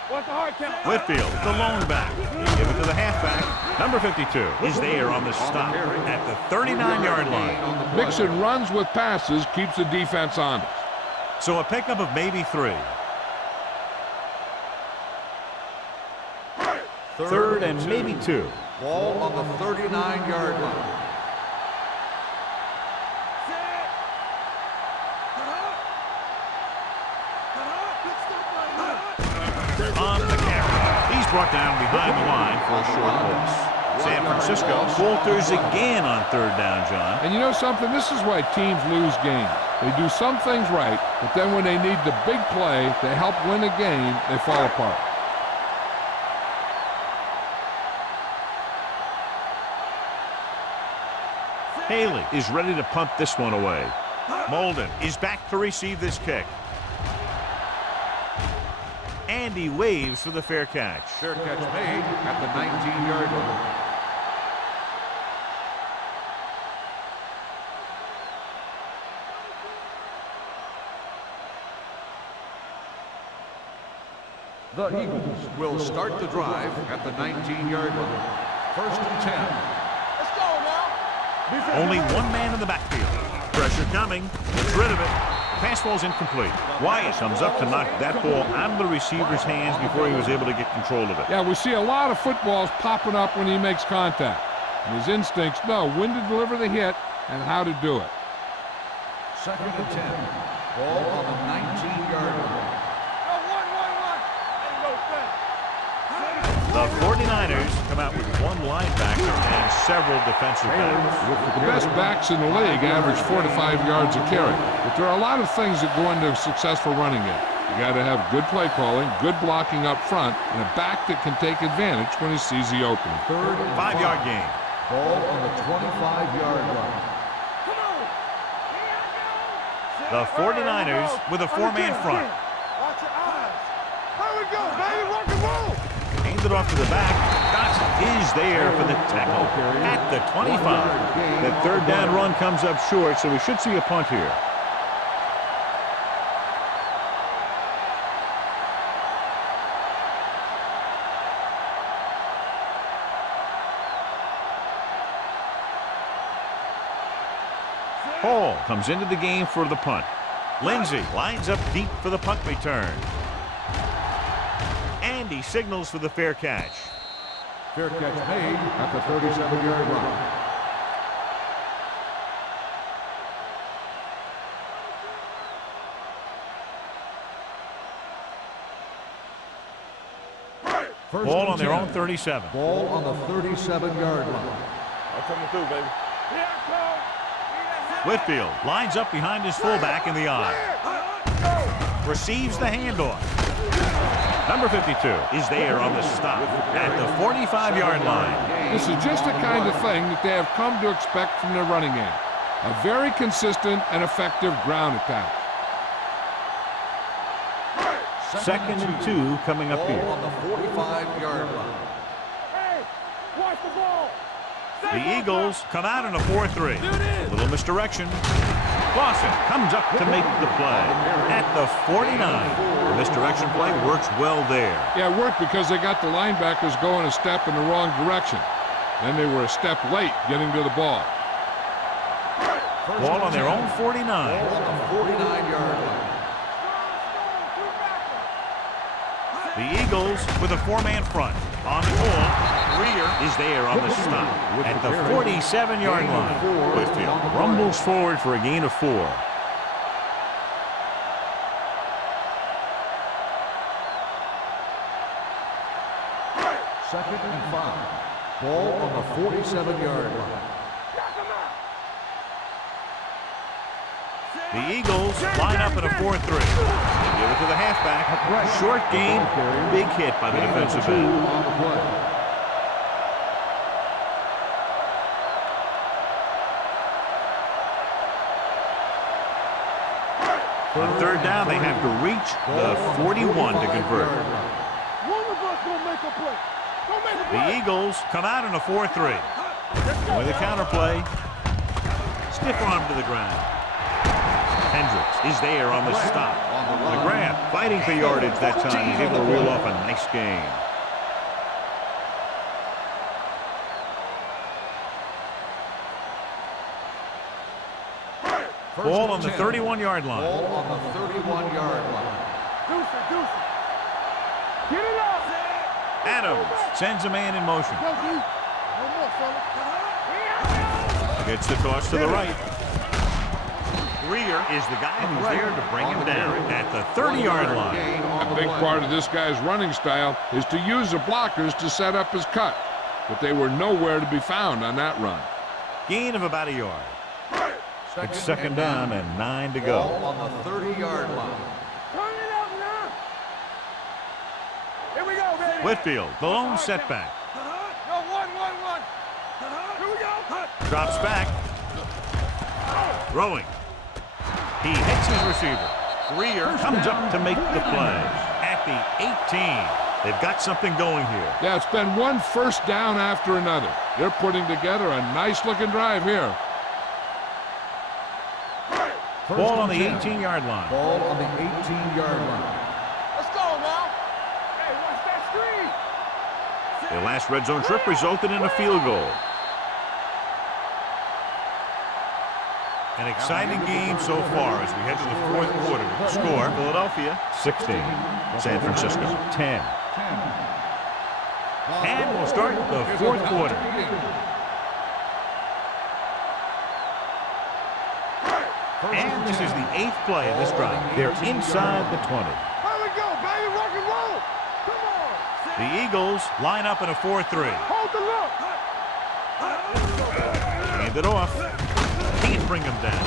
What's the hard count? Whitfield, the lone back. They give it to the halfback. Number 52 is there on the stop at the 39-yard line. Mixon runs with passes, keeps the defense honest. So a pickup of maybe 3. 3rd and maybe 2. Ball on the 39-yard line. On the carry. He's brought down behind the line for a short loss. San Francisco falters again on 3rd down, John. And you know something? This is why teams lose games. They do some things right, but then when they need the big play to help win a game, they fall apart. Haley is ready to punt this one away. Molden is back to receive this kick. And he waves for the fair catch. Fair catch made at the 19-yard line. The Eagles will start the drive at the 19-yard line. 1st and 10. Let's go now. Only one man in the backfield. Pressure coming. Gets rid of it. Pass ball's incomplete. Wyatt comes up to knock that ball out of the receiver's hands before he was able to get control of it. Yeah, we see a lot of footballs popping up when he makes contact. And his instincts know when to deliver the hit and how to do it. 2nd and 10. Ball on the 19-yard line. The 49ers come out with one linebacker and several defensive backs. The best backs in the league average 4 to 5 yards a carry. But there are a lot of things that go into a successful running game. You got to have good play calling, good blocking up front, and a back that can take advantage when he sees the opening. 3rd and 5-yard gain. Ball on the 25-yard line. The 49ers with a 4-man front. Watch your eyes. Here we go, baby. Rock and roll. Hands it off to the back. Dotson is there for the tackle at the 25. That 3rd down run comes up short, so we should see a punt here. Hall comes into the game for the punt. Lindsey lines up deep for the punt return. And he signals for the fair catch. Fair catch made at the 37-yard line. Ball on their own 37. Ball on the 37-yard line. I'm coming through, baby. Whitfield lines up behind his fullback in the eye. Receives the handoff. Number 52 is there on the stop at the 45-yard line. This is just the kind of thing that they have come to expect from their running game. A very consistent and effective ground attack. 2nd and 2 coming up here. Ball on the 45-yard line. Hey, watch the ball. The Eagles come out in a 4-3. A little misdirection. Clausen comes up to make the play at the 49. The misdirection play works well there. Yeah, it worked because they got the linebackers going a step in the wrong direction. Then they were a step late getting to the ball. Ball on their own 49. Ball on the 49-yard line. The Eagles with a 4-man front. On the ball. Rear is there on the stop at the 47-yard line. Whitfield rumbles forward for a gain of 4. Second and 5. Ball on the 47-yard line. The Eagles line up in a 4-3. They give it to the halfback. Short gain, big hit by the defensive end. On the play. On 3rd down, they have to reach the 41 to convert. One of us gonna make a play. Don't make a play. The Eagles come out in a 4-3. With a counterplay, stiff arm to the ground. Hendricks is there on the stop. McGrath fighting for yardage that time. He's able to reel off a nice gain. Ball on the 31-yard line. Ball on the 31-yard line. Deuce. Get it up. Adams sends a man in motion. Go, D. One more, fella. Gets the toss to the right. Greer is the guy who's there to bring him down at the 30-yard line. A big part of this guy's running style is to use the blockers to set up his cut. But they were nowhere to be found on that run. Gain of about a yard. It's second down and 9 to go. Ball on the 30-yard line. Turn it up now. Here we go, baby. Whitfield, the lone setback. No, one. Here we go. Drops back. Throwing. He hits his receiver. Greer comes up to make the play. At the 18. They've got something going here. Yeah, it's been one first down after another. They're putting together a nice-looking drive here. Ball on the 18-yard line. Ball on the 18-yard line. Let's go now. Hey, watch that screen. Their last red zone trip resulted in a field goal. An exciting game so far as we head to the fourth quarter. With the score, Philadelphia 16, San Francisco 10. And we'll start the fourth quarter. And this is the 8th play of this drive. They're inside the 20. Here we go, baby. Rock and roll. Come on. The Eagles line up in a 4-3. Hold the look. Hand it off. Can't bring him down.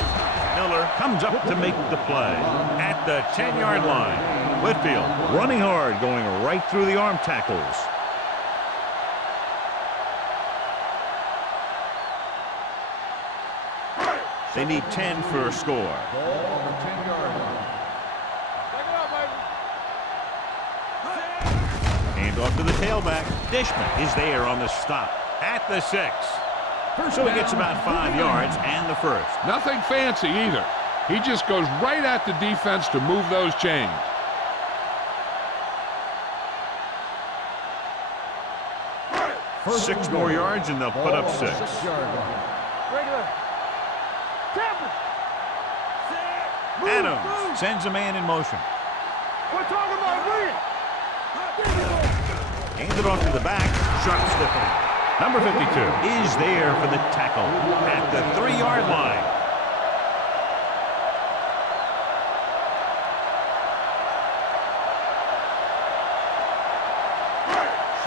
Miller comes up to make the play. At the 10-yard line. Whitfield running hard, going right through the arm tackles. They need 10 for a score. Ball on the 10-yard line. Take it up, baby. Hand off to the tailback. Dishman is there on the stop. At the 6. So he gets about 5 yards and the first. Nothing fancy either. He just goes right at the defense to move those chains. Six more yards and they'll put up 6. 6-yard line. Regular. Tampa. Adams sends a man in motion. We're talking about bringing. Hands it off to the back. Sharp stiffening. Number 52 is there for the tackle at the 3-yard line.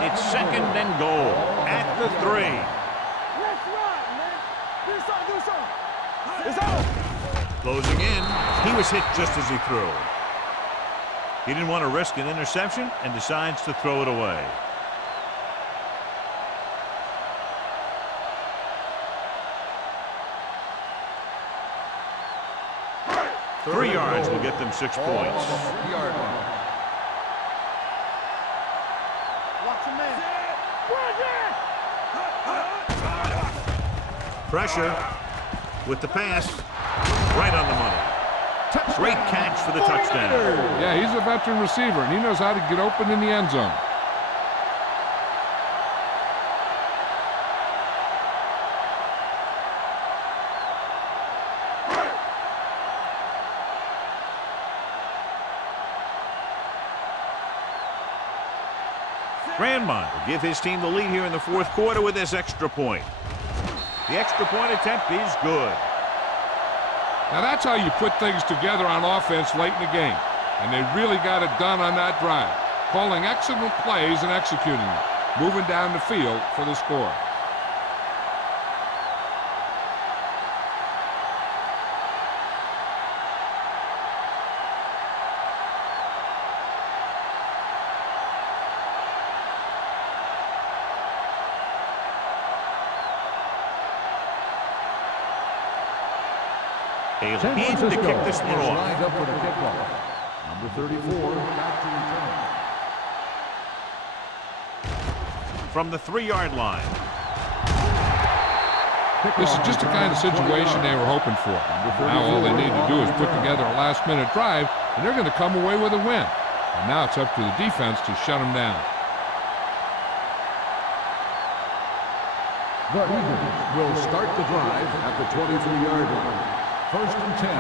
It's second and goal at the 3. Let's run, man. Do something. It's on. Closing in. He was hit just as he threw. He didn't want to risk an interception and decides to throw it away. Three yards will get them 6 Ball points. on the 3-yard line. Watch your man. Pressure with the pass. Right on the money. Great catch for the touchdown. Yeah, he's a veteran receiver, and he knows how to get open in the end zone. Grandmont will give his team the lead here in the fourth quarter with this extra point. The extra point attempt is good. Now that's how you put things together on offense late in the game. And they really got it done on that drive. Calling excellent plays and executing them. Moving down the field for the score. He's San in to Francisco kick this one is off. lined up for the kickoff. Number 34 back to return. From the 3-yard line. This is just the kind of situation they were hoping for. Now all they need to do is put together a last-minute drive, and they're going to come away with a win. And now it's up to the defense to shut them down. The Eagles will start the drive at the 23-yard line. First and 10.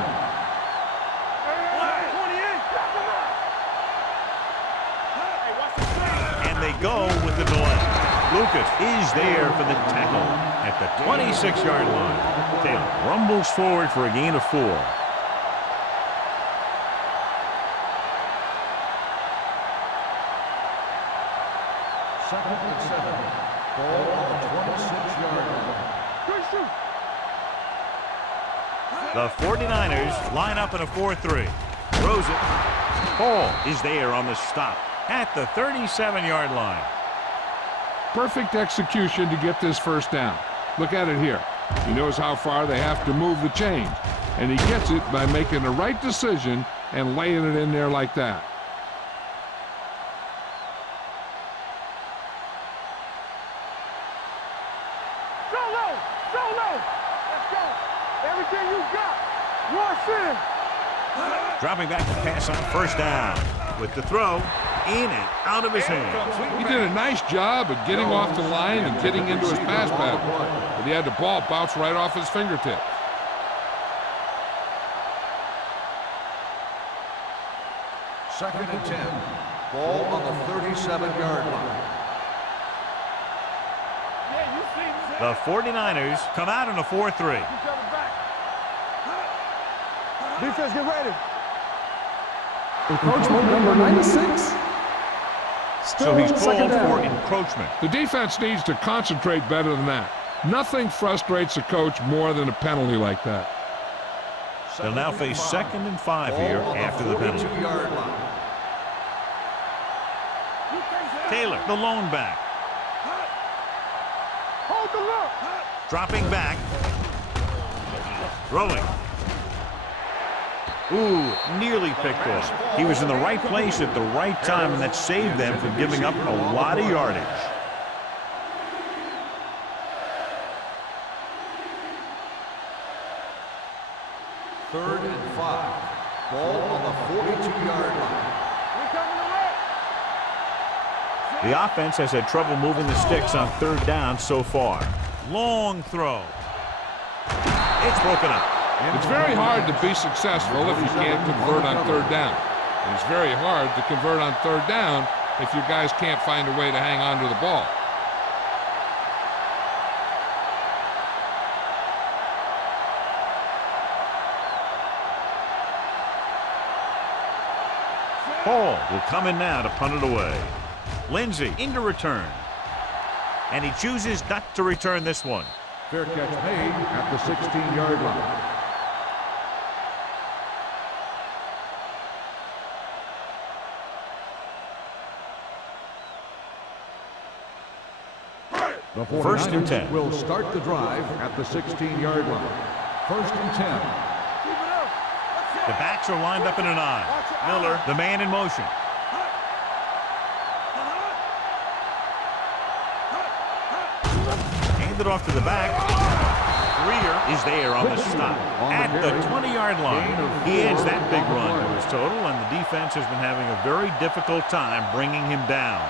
And they go with the delay. Lucas is there for the tackle at the 26-yard line. Taylor rumbles forward for a gain of 4. Second and 7. Ball on the 26-yard line. The The 49ers line up in a 4-3. Throws it. Hall is there on the stop at the 37-yard line. Perfect execution to get this first down. Look at it here. He knows how far they have to move the chains, and he gets it by making the right decision and laying it in there like that. Let's go. Everything you got. Rush in. Dropping back to pass on first down. With the throw, in and out of his hands. He did a nice job of getting off the line and getting into his pass pattern, but he had the ball bounce right off his fingertips. Second and 10. Ball on the 37-yard line. The 49ers come out in a 4-3. Defense, get ready. Encroachment number 96. So he's called for encroachment. The defense needs to concentrate better than that. Nothing frustrates a coach more than a penalty like that. They'll now face 2nd and 5 here after the penalty. 42-yard line. Taylor, the lone back. Hold the look. Dropping back. Throwing. Ooh, nearly picked off. He was in the right place at the right time, and that saved them from giving up a lot of yardage. Third and 5. Ball on the 42-yard line. The offense has had trouble moving the sticks on 3rd down so far. Long throw. It's broken up. It's very hard to be successful if you can't convert on 3rd down. And it's very hard to convert on 3rd down if your guys can't find a way to hang on to the ball. Hall will come in now to punt it away. Lindsey into return. And he chooses not to return this one. Fair catch made at the 16-yard line. The 1st and 10. will start the drive at the 16-yard line. 1st and 10. The backs are lined up in an I. Miller, the man in motion. Hand it off to the back. Greer is there on the stop at the 20-yard line. He adds that big run to his total, and the defense has been having a very difficult time bringing him down.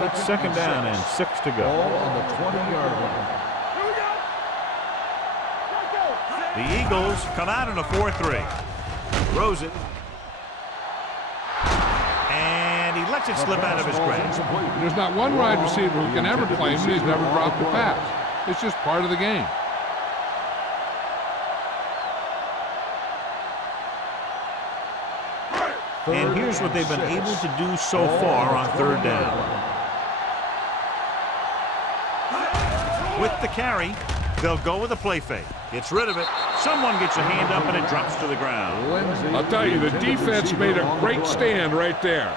It's 2nd down and 6 to go. Ball on the 20-yard line. The Eagles come out in a 4-3. Throws it. And he lets it slip out of his grasp. There's not one wide receiver who can ever claim that he's never dropped a pass. It's just part of the game. And here's what they've been able to do so far on 3rd down. With the carry, they'll go with a play fake. Gets rid of it. Someone gets a hand up and it drops to the ground. I'll tell you, the defense made a great stand right there.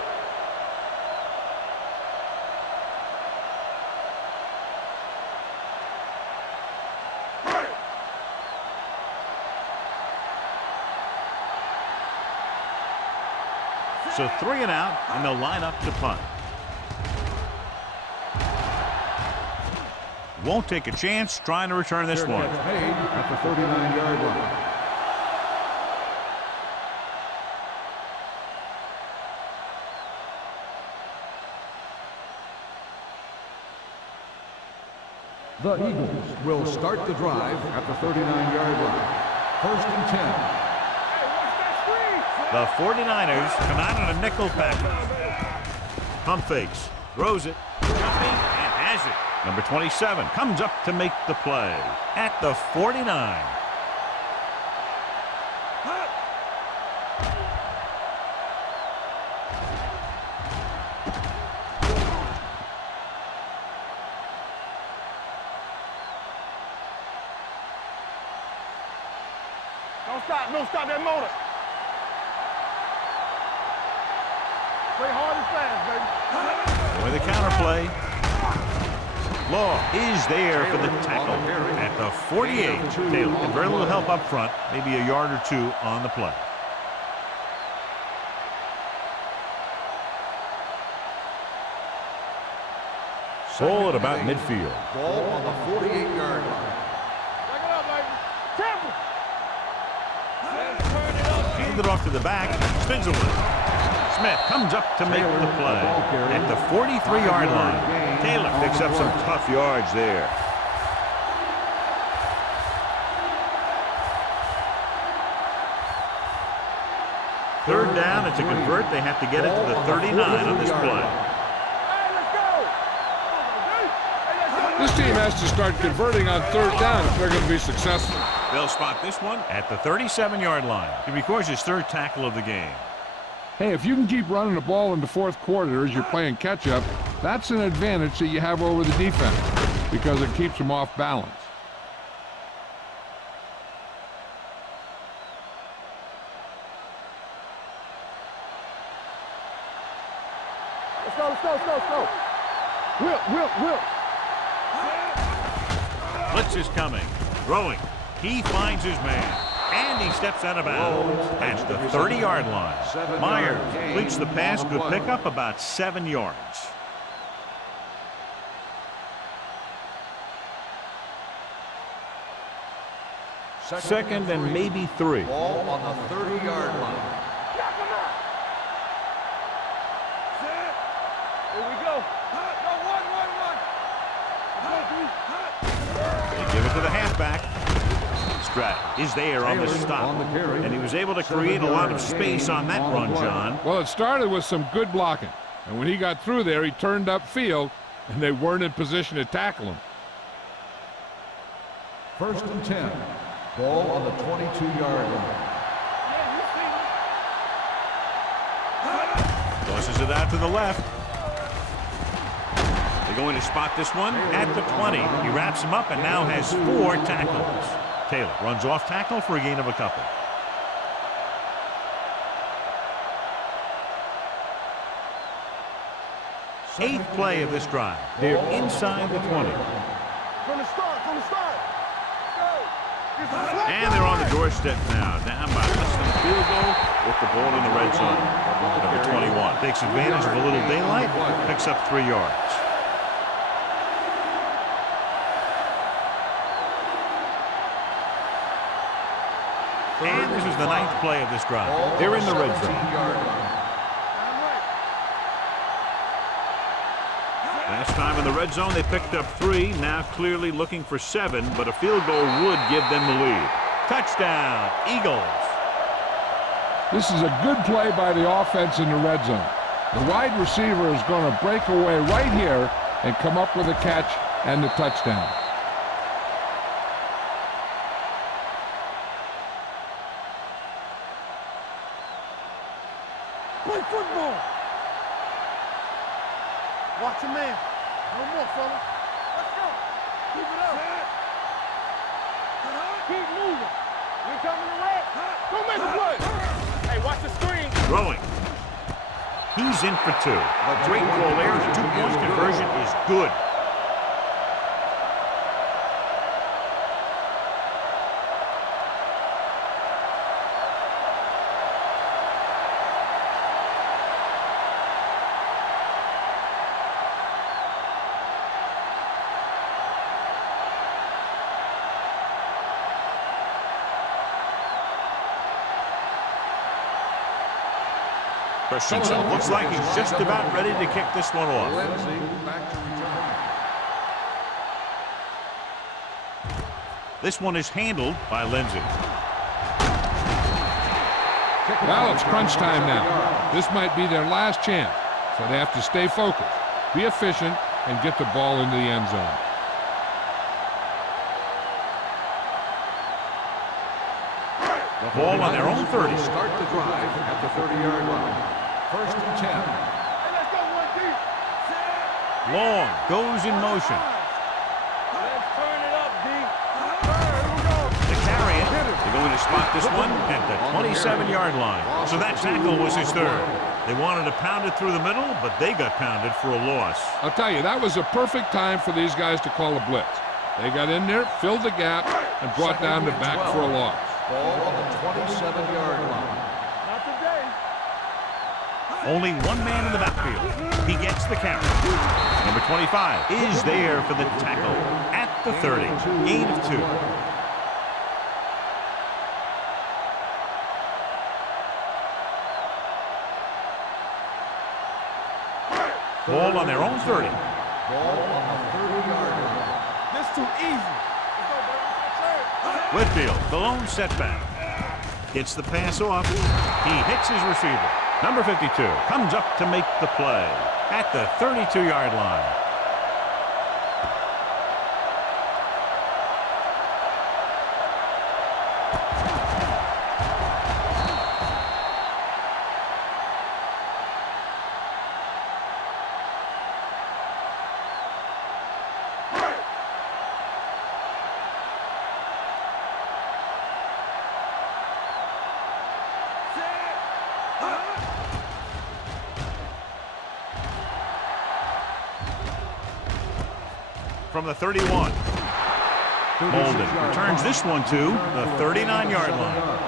So 3 and out, and they'll line up to punt. Won't take a chance trying to return this one. Made at the 39-yard line. The Eagles will start the drive at the 39-yard line. 1st and 10. The 49ers come out in a nickel package. Pump fakes. Throws it. Jumping and has it. Number 27 comes up to make the play at the 49. Don't stop. Don't stop that motor. Play hard and fast, baby. With the counter play. Law is there for the tackle at the 48. Taylor, and very little help up front, maybe a yard or two on the play. Ball at about midfield. Ball on the 48-yard line. Back it up, baby. Temple. Hand it off to the back. Spins away. Smith comes up to make the play at the 43-yard line. Taylor picks up some tough yards there. Third down, it's a convert. They have to get it to the 39 on this play. This team has to start converting on third down if they're going to be successful. They'll spot this one at the 37-yard line. He records his third tackle of the game. Hey, if you can keep running the ball in the fourth quarter as you're playing catch-up, that's an advantage that you have over the defense because it keeps them off balance. Let's go, let's go, let's go, let's go. Whip. Blitz is coming. Throwing. He finds his man. And he steps out of bounds at the 30-yard line. Myers completes the pass. Good pickup, about 7 yards. Second and maybe 3. Ball on the 30-yard line. Here we go. They give it to the halfback. Stratton is there on the stop. And he was able to create a lot of space on that run, John. Well, it started with some good blocking. And when he got through there, he turned upfield, and they weren't in position to tackle him. 1st and 10. Ball on the 22-yard line. Tosses it out to the left. They're going to spot this one at the 20. He wraps him up and now has 4 tackles. Taylor runs off tackle for a gain of a couple. Eighth play of this drive. They're inside the 20. From the start. And they're on the doorstep now, down by less than a field goal with the ball in the red zone. Number 21 takes advantage of a little daylight, picks up 3 yards. And this is the 9th play of this drive. They're in the red zone. Last time in the red zone, they picked up 3. Now clearly looking for 7, but a field goal would give them the lead. Touchdown, Eagles. This is a good play by the offense in the red zone. The wide receiver is going to break away right here and come up with a catch and the touchdown. Play football. Watch your man. No more, fella. Let's go. Keep it up. Keep moving. We coming to red. Go make a play. Hey, watch the screen. Throwing. He's in for 2. A great call there. The 2-point conversion is good. Christensen looks like he's just about ready to kick this one off. This one is handled by Lindsey. Well, it's crunch time now. This might be their last chance, so they have to stay focused, be efficient, and get the ball into the end zone. Ball on their own 30. Start the drive at the 30-yard line. 1st and 10. Hey, let's go, 1 deep. Long goes in motion. Let's turn it up, D. Here we go. To carry it, they're going to They spot this one at the 27-yard line. So that tackle was his third. They wanted to pound it through the middle, but they got pounded for a loss. I'll tell you, that was a perfect time for these guys to call a blitz. They got in there, filled the gap, and brought down the back for a loss. Ball on the 27-yard line. Not today. Only one man in the backfield. He gets the carry. Number 25 is there for the tackle at the 30. Gain of 2. Ball on their own 30. Ball on the 30-yard line. This too easy. Whitfield, the lone setback. Gets the pass off. He hits his receiver. Number 52 comes up to make the play at the 32-yard line. From the 31. Molden returns this one to the 39-yard line.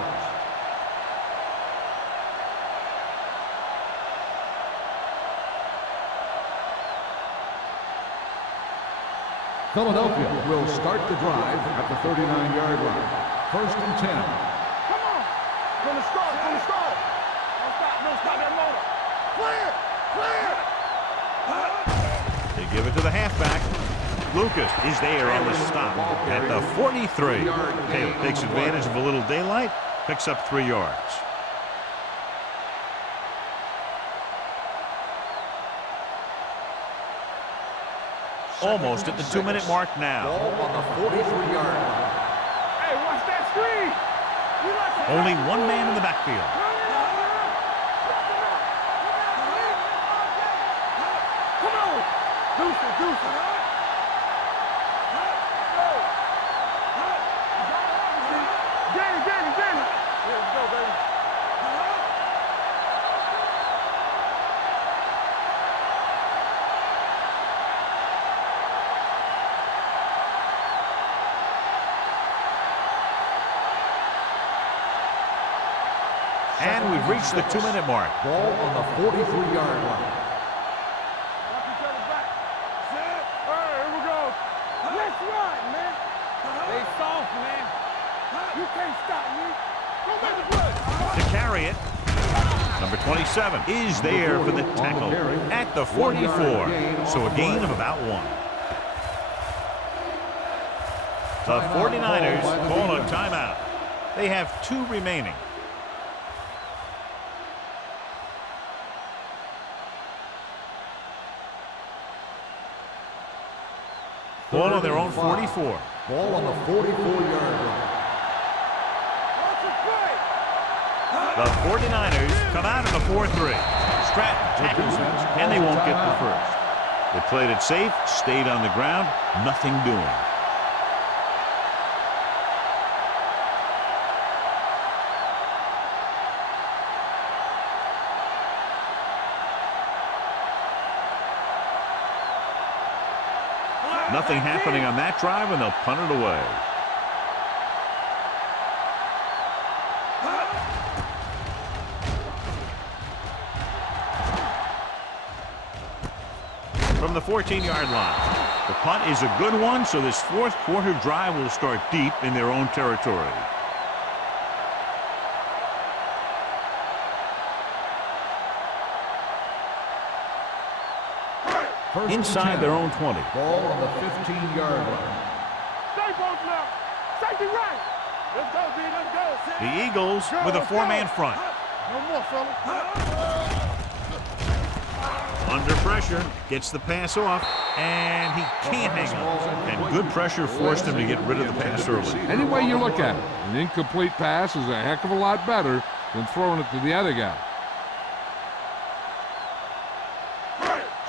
Philadelphia will start the drive at the 39-yard line. 1st and 10. Come on. From the start, from the start. Don't stop that motor. Clear, clear. They give it to the halfback. Lucas is there on the stop at the 43. Taylor takes advantage of a little daylight, picks up 3 yards. Almost at the 2-minute mark now. Ball on the 43-yard line. Hey, watch that screen. You like to Only one man in the backfield. Come on. Deuce it. Danny. Let's go, baby. And we've reached the 2-minute mark. Ball on the 43-yard line. Watch each other back. Set. All right, here we go. Let's ride, man. Stay soft, man. You can't stop me. Go make the play. To carry it, number 27 is there for the tackle at the 44. So a gain of about 1. The 49ers call a timeout. They have 2 remaining. Ball on their own 44. Ball on the 44-yard line. The 49ers come out in a 4-3. Stratton tackles him, and they won't get the first. They played it safe, stayed on the ground, nothing doing. Nothing happening on that drive, and they'll punt it away. From the 14-yard line. The punt is a good one, so this 4th quarter drive will start deep in their own territory. Inside their own 20. Ball on the 15-yard line. Stay both left. Safety right. Let's go, B. Let's go. The Eagles with a 4-man front. No more, fella. Under pressure, gets the pass off, and he can't hang on. And good pressure forced him to get rid of the pass early. Any way you look at it, an incomplete pass is a heck of a lot better than throwing it to the other guy.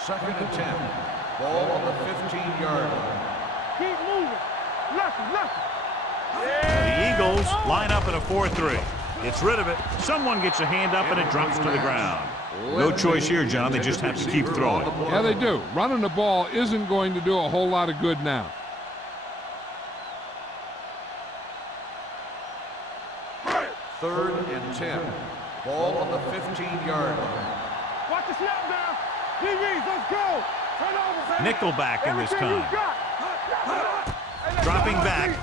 2nd and 10. Ball on the 15-yard line. Keep moving. Lefty. The Eagles line up in a 4-3. Gets rid of it. Someone gets a hand up and it drops to the ground. No choice here, John. They just have to keep throwing. Yeah, they do. Running the ball isn't going to do a whole lot of good now. Third and 10. Ball on the 15-yard line. Watch the snap down. DBs, let's go. Turn over, man. Nickelback in this Everything time. you got. Dropping back.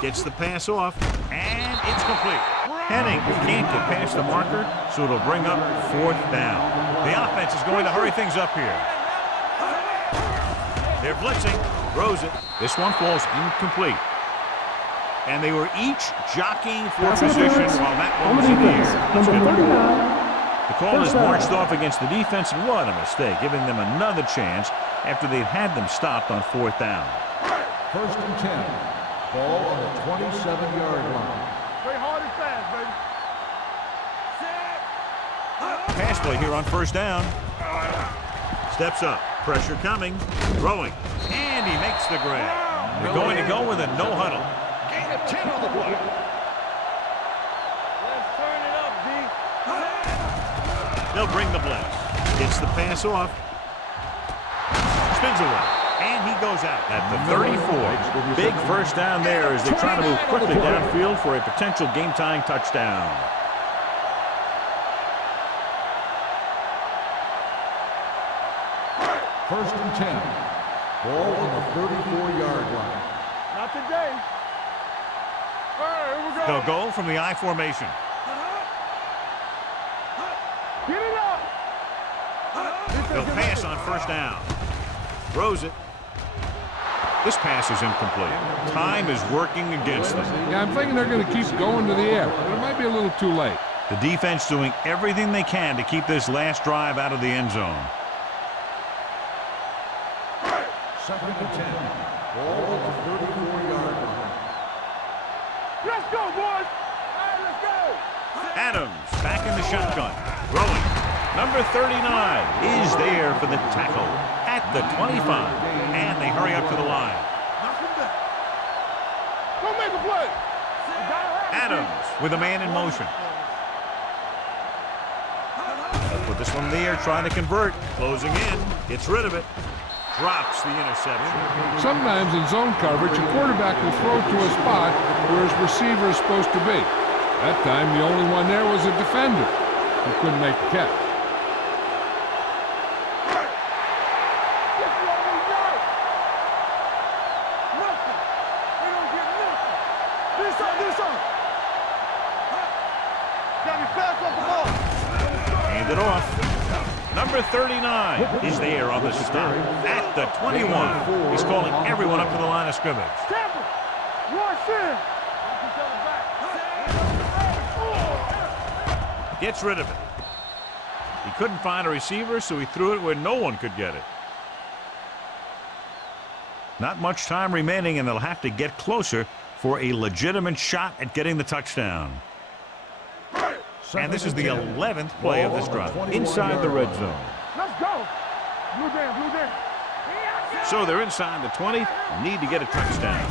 Gets the pass off, and it's complete. Henning can't get past the marker, so it'll bring up 4th down. The offense is going to hurry things up here. They're blitzing. Throws it. This one falls incomplete. And they were each jockeying for position while that one was in the air. That's good for them. The call is marched off against the defense, and what a mistake, giving them another chance after they'd had them stopped on 4th down. First and 10. Ball on the 27-yard line. Play hard and fast, baby. Pass play here on 1st down. Steps up. Pressure coming. Throwing. And he makes the grab. They're going to go with a no huddle. Gain of 10 on the play. Let's turn it up, D. They'll bring the blitz. Gets the pass off. Spins away. And he goes out at the 34. Big 1st down there as they try to move quickly downfield for a potential game-tying touchdown. First and 10. Ball on the 34-yard line. Not today. All right, here we go. They'll go from the I formation. Get it up. They'll pass on 1st down. Throws it. This pass is incomplete. Time is working against them. Yeah, I'm thinking they're going to keep going to the air, but it might be a little too late. The defense doing everything they can to keep this last drive out of the end zone. Second and 10. Ball on the 34-yard line. Let's go, boys. All right, let's go. Adams back in the shotgun. Throwing. Number 39 is there for the tackle at the 25. And they hurry up to the line. Knock him down. Go make a play. Adams with a man in motion. They'll put this one in the air, trying to convert. Closing in. Gets rid of it. Drops the interception. Sometimes in zone coverage, a quarterback will throw to a spot where his receiver is supposed to be. That time, the only one there was a defender who couldn't make the catch. Hand it off. Number 39 is there on the stop at the 21. He's calling everyone up to the line of scrimmage. Gets rid of it. He couldn't find a receiver, so he threw it where no one could get it. Not much time remaining, and they'll have to get closer for a legitimate shot at getting the touchdown. And this is the 11th play of this drive. Inside the red zone. Let's go. Blue down. So they're inside the 20. Need to get a touchdown.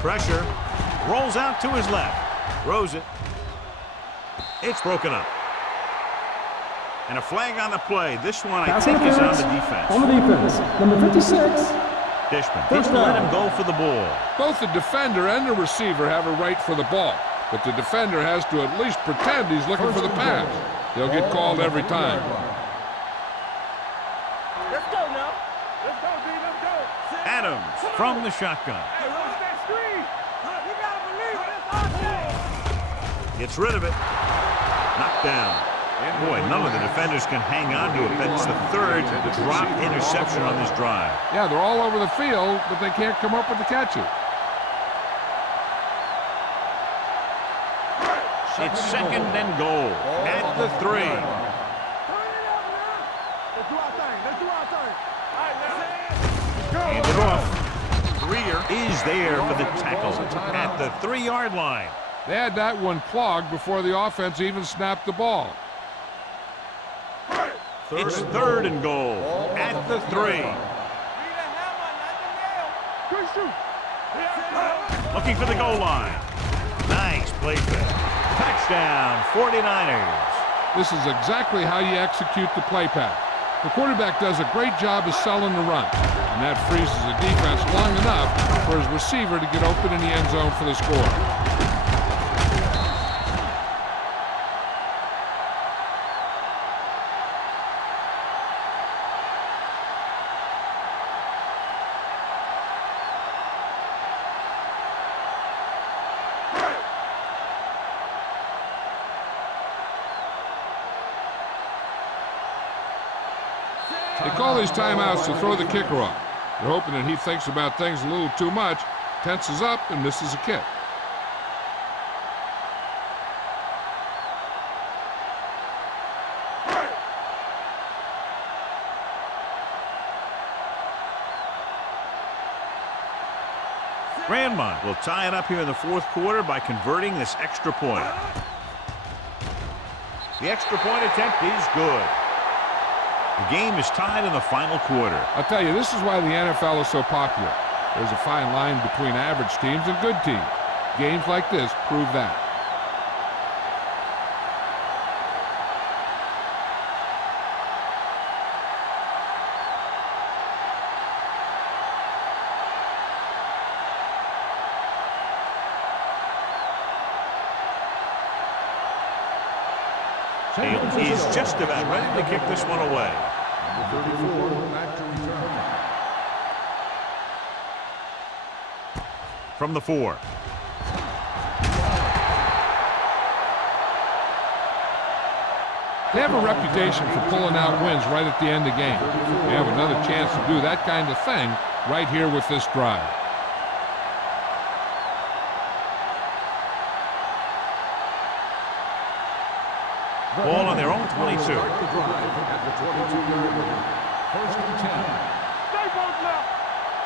Pressure. Rolls out to his left. Throws it. It's broken up. And a flag on the play. This one, I think, is on the defense. On the defense, number 56. Dishman doesn't let him go for the ball. Both the defender and the receiver have a right for the ball, but the defender has to at least pretend he's looking for the pass. He'll get called every time. Let's go now. Let's go, D. Let's go. Adams from the shotgun. Hey, watch that screen. You gotta believe it. It's our day. Gets rid of it. Knocked down. And boy, none of the defenders can hang on to it. That's the third drop interception on this drive. Yeah, they're all over the field, but they can't come up with the catches. It's second and goal at the 3. Turn it up now. Let's do our thing. Let's do our thing. All right, now. Hand it off. Greer is there for the tackle at the 3-yard line. They had that one clogged before the offense even snapped the ball. It's third and goal at the 3. Good shoot. Looking for the goal line. Nice play fake. Touchdown, 49ers. This is exactly how you execute the play pass. The quarterback does a great job of selling the run, and that freezes the defense long enough for his receiver to get open in the end zone for the score. They call these timeouts to throw the kicker off. They're hoping that he thinks about things a little too much, tenses up, and misses a kick. Grandmont will tie it up here in the fourth quarter by converting this extra point. The extra point attempt is good. The game is tied in the final quarter. I'll tell you, this is why the NFL is so popular. There's a fine line between average teams and good teams. Games like this prove that. He's just about ready to kick this one away. Number 34, back to return. From the 4. They have a reputation for pulling out wins right at the end of games. They have another chance to do that kind of thing right here with this drive. Ball on their own 22. Start the drive at the 22-yard line. First and 10. Stay both now.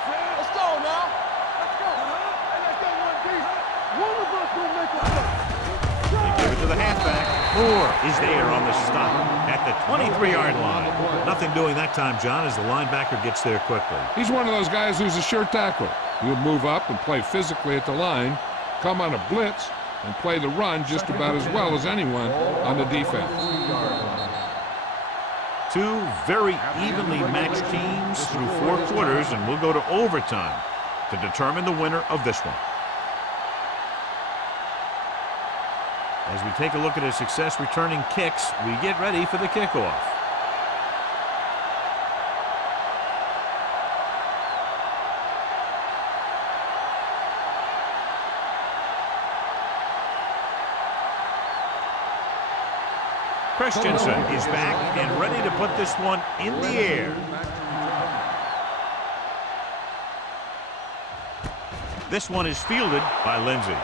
Let's go now. Let's go. Hey, let's go one piece. One of us will make a play. They give it to the halfback. Moore is there on the stop at the 23-yard line. Nothing doing that time, John, as the linebacker gets there quickly. He's one of those guys who's a sure tackler. He'll move up and play physically at the line, come on a blitz, and play the run just about as well as anyone on the defense. Two very evenly matched teams through 4 quarters, and we'll go to overtime to determine the winner of this one. As we take a look at his success returning kicks, we get ready for the kickoff. Christensen is back and ready to put this one in the air. This one is fielded by Lindsey.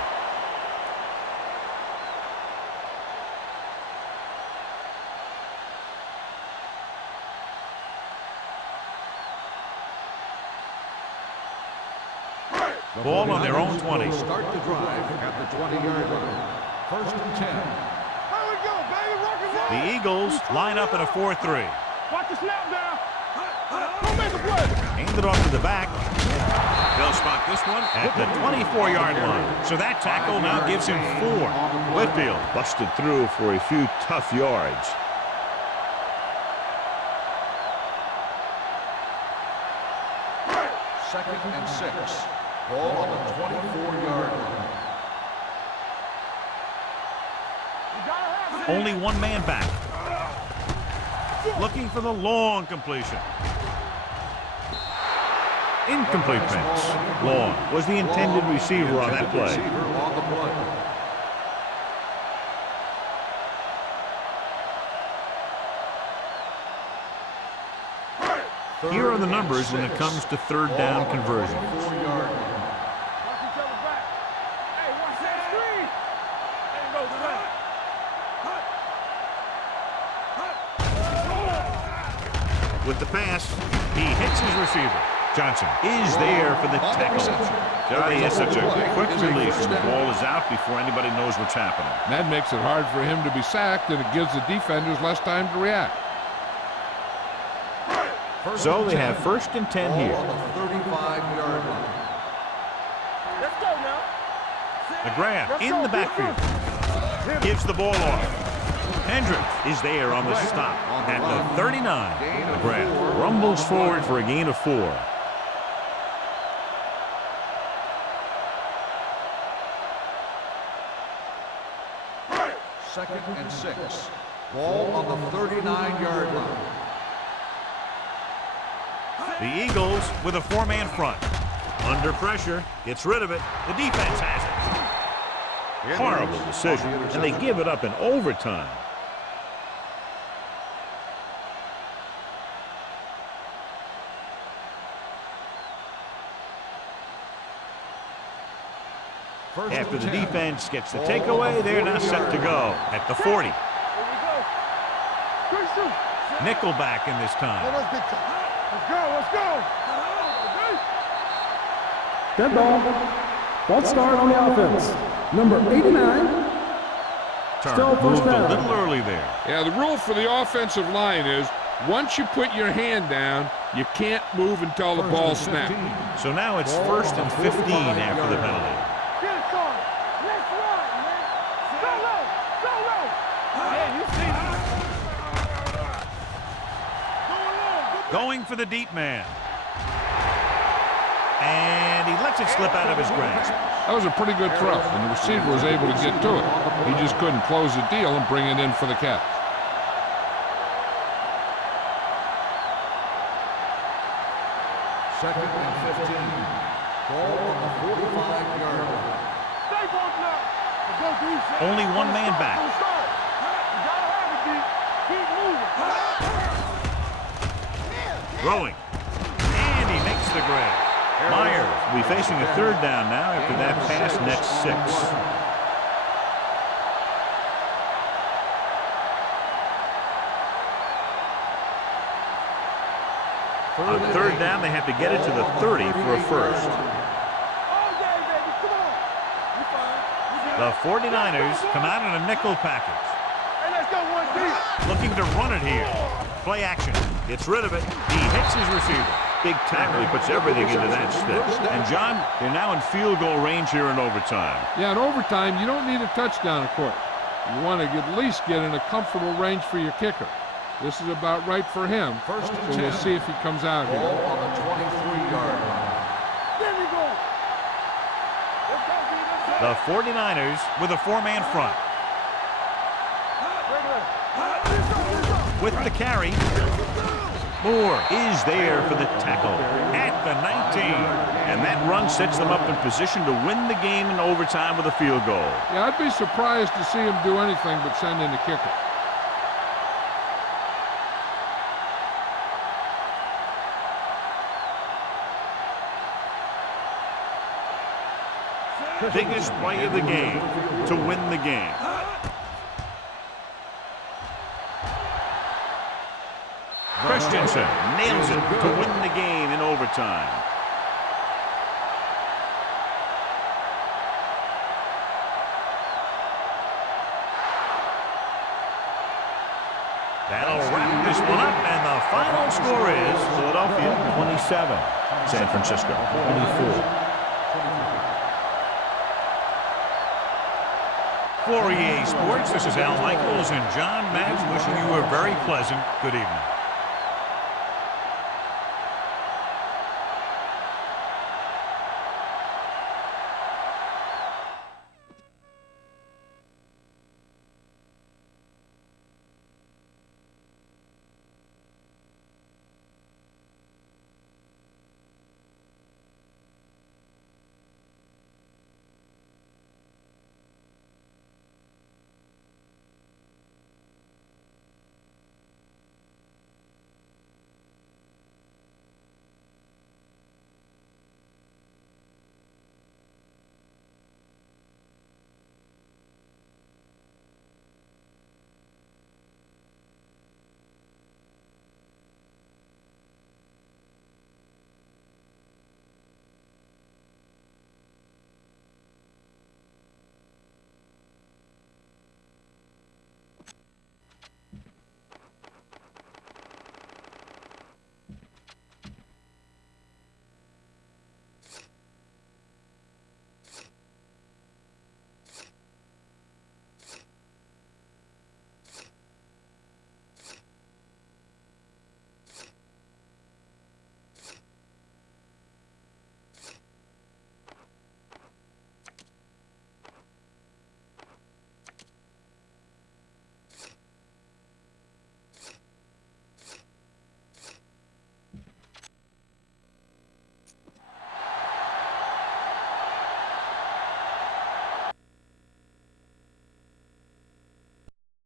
Ball on their own 20. Start the drive at the 20-yard line. First and 10. The Eagles line up in a 4-3. Watch the snap down. Don't make a play. Hand it off to the back. They'll spot this one at the 24-yard line. So that tackle now gives him 4. Whitfield busted through for a few tough yards. Second and 6. Ball on the 24-yard line. Only one man back. Looking for the long completion. Incomplete pass. Long was the intended receiver on that play. Here are the numbers when it comes to third down conversions. With the pass, he hits his receiver. Johnson is there for the tackle. Johnny has such a quick release, and the ball is out before anybody knows what's happening. That makes it hard for him to be sacked, and it gives the defenders less time to react. So they have first and 10 here. On the 35-yard line. The grab in the backfield. Gives the ball off. Hendricks is there on the stop at the 39. The grab rumbles forward for a gain of 4. Second and 6. Ball on the 39-yard line. The Eagles with a 4-man front. Under pressure, gets rid of it. The defense has it. Horrible decision, and they give it up in overtime. After the defense gets the takeaway, they're now set to go at the 40. Nickelback in this time. Let's go. Dead ball. False start on the offense. Number 89. Still Turn first moved a down. little early there. Yeah, the rule for the offensive line is once you put your hand down, you can't move until the ball snaps. So now it's 1st and 15 after the penalty. Get it started. Let's run, man. Go low. Yeah, you see me. Going for the deep man. And he lets it slip out of his grasp. That was a pretty good throw, and the receiver was able to get to it. He just couldn't close the deal and bring it in for the catch. Second and 15. Ball on the 45-yard line. Stay both now. Let's go, D. Only one man back. You gotta have it, D. Keep moving. Throwing. And he makes the grab. Myers will be facing a 3rd down now after that pass nets 6. On 3rd down, they have to get it to the 30 for a first. All day, baby. Come on. You fine. The 49ers come out in a nickel package. Hey, let's go, 1D. Looking to run it here. Play action. Gets rid of it. He hits his receiver. Big tackle. He puts everything into that stick. And, John, they're now in field goal range here in overtime. Yeah, in overtime, you don't need a touchdown, of course. You want to at least get in a comfortable range for your kicker. This is about right for him, so we'll see if he comes out here. Ball on the 23-yard line. There we go. Let's go, D. Let's go. The 49ers with a 4-man front. With the carry. Moore is there for the tackle at the 19. And that run sets them up in position to win the game in overtime with a field goal. Yeah, I'd be surprised to see him do anything but send in the kicker. Biggest play of the game to win the game. Christensen nails it to win the game in overtime. That'll wrap this one up, and the final score is Philadelphia 27, San Francisco 24. For EA Sports, this is Al Michaels and John Madden wishing you a very pleasant good evening.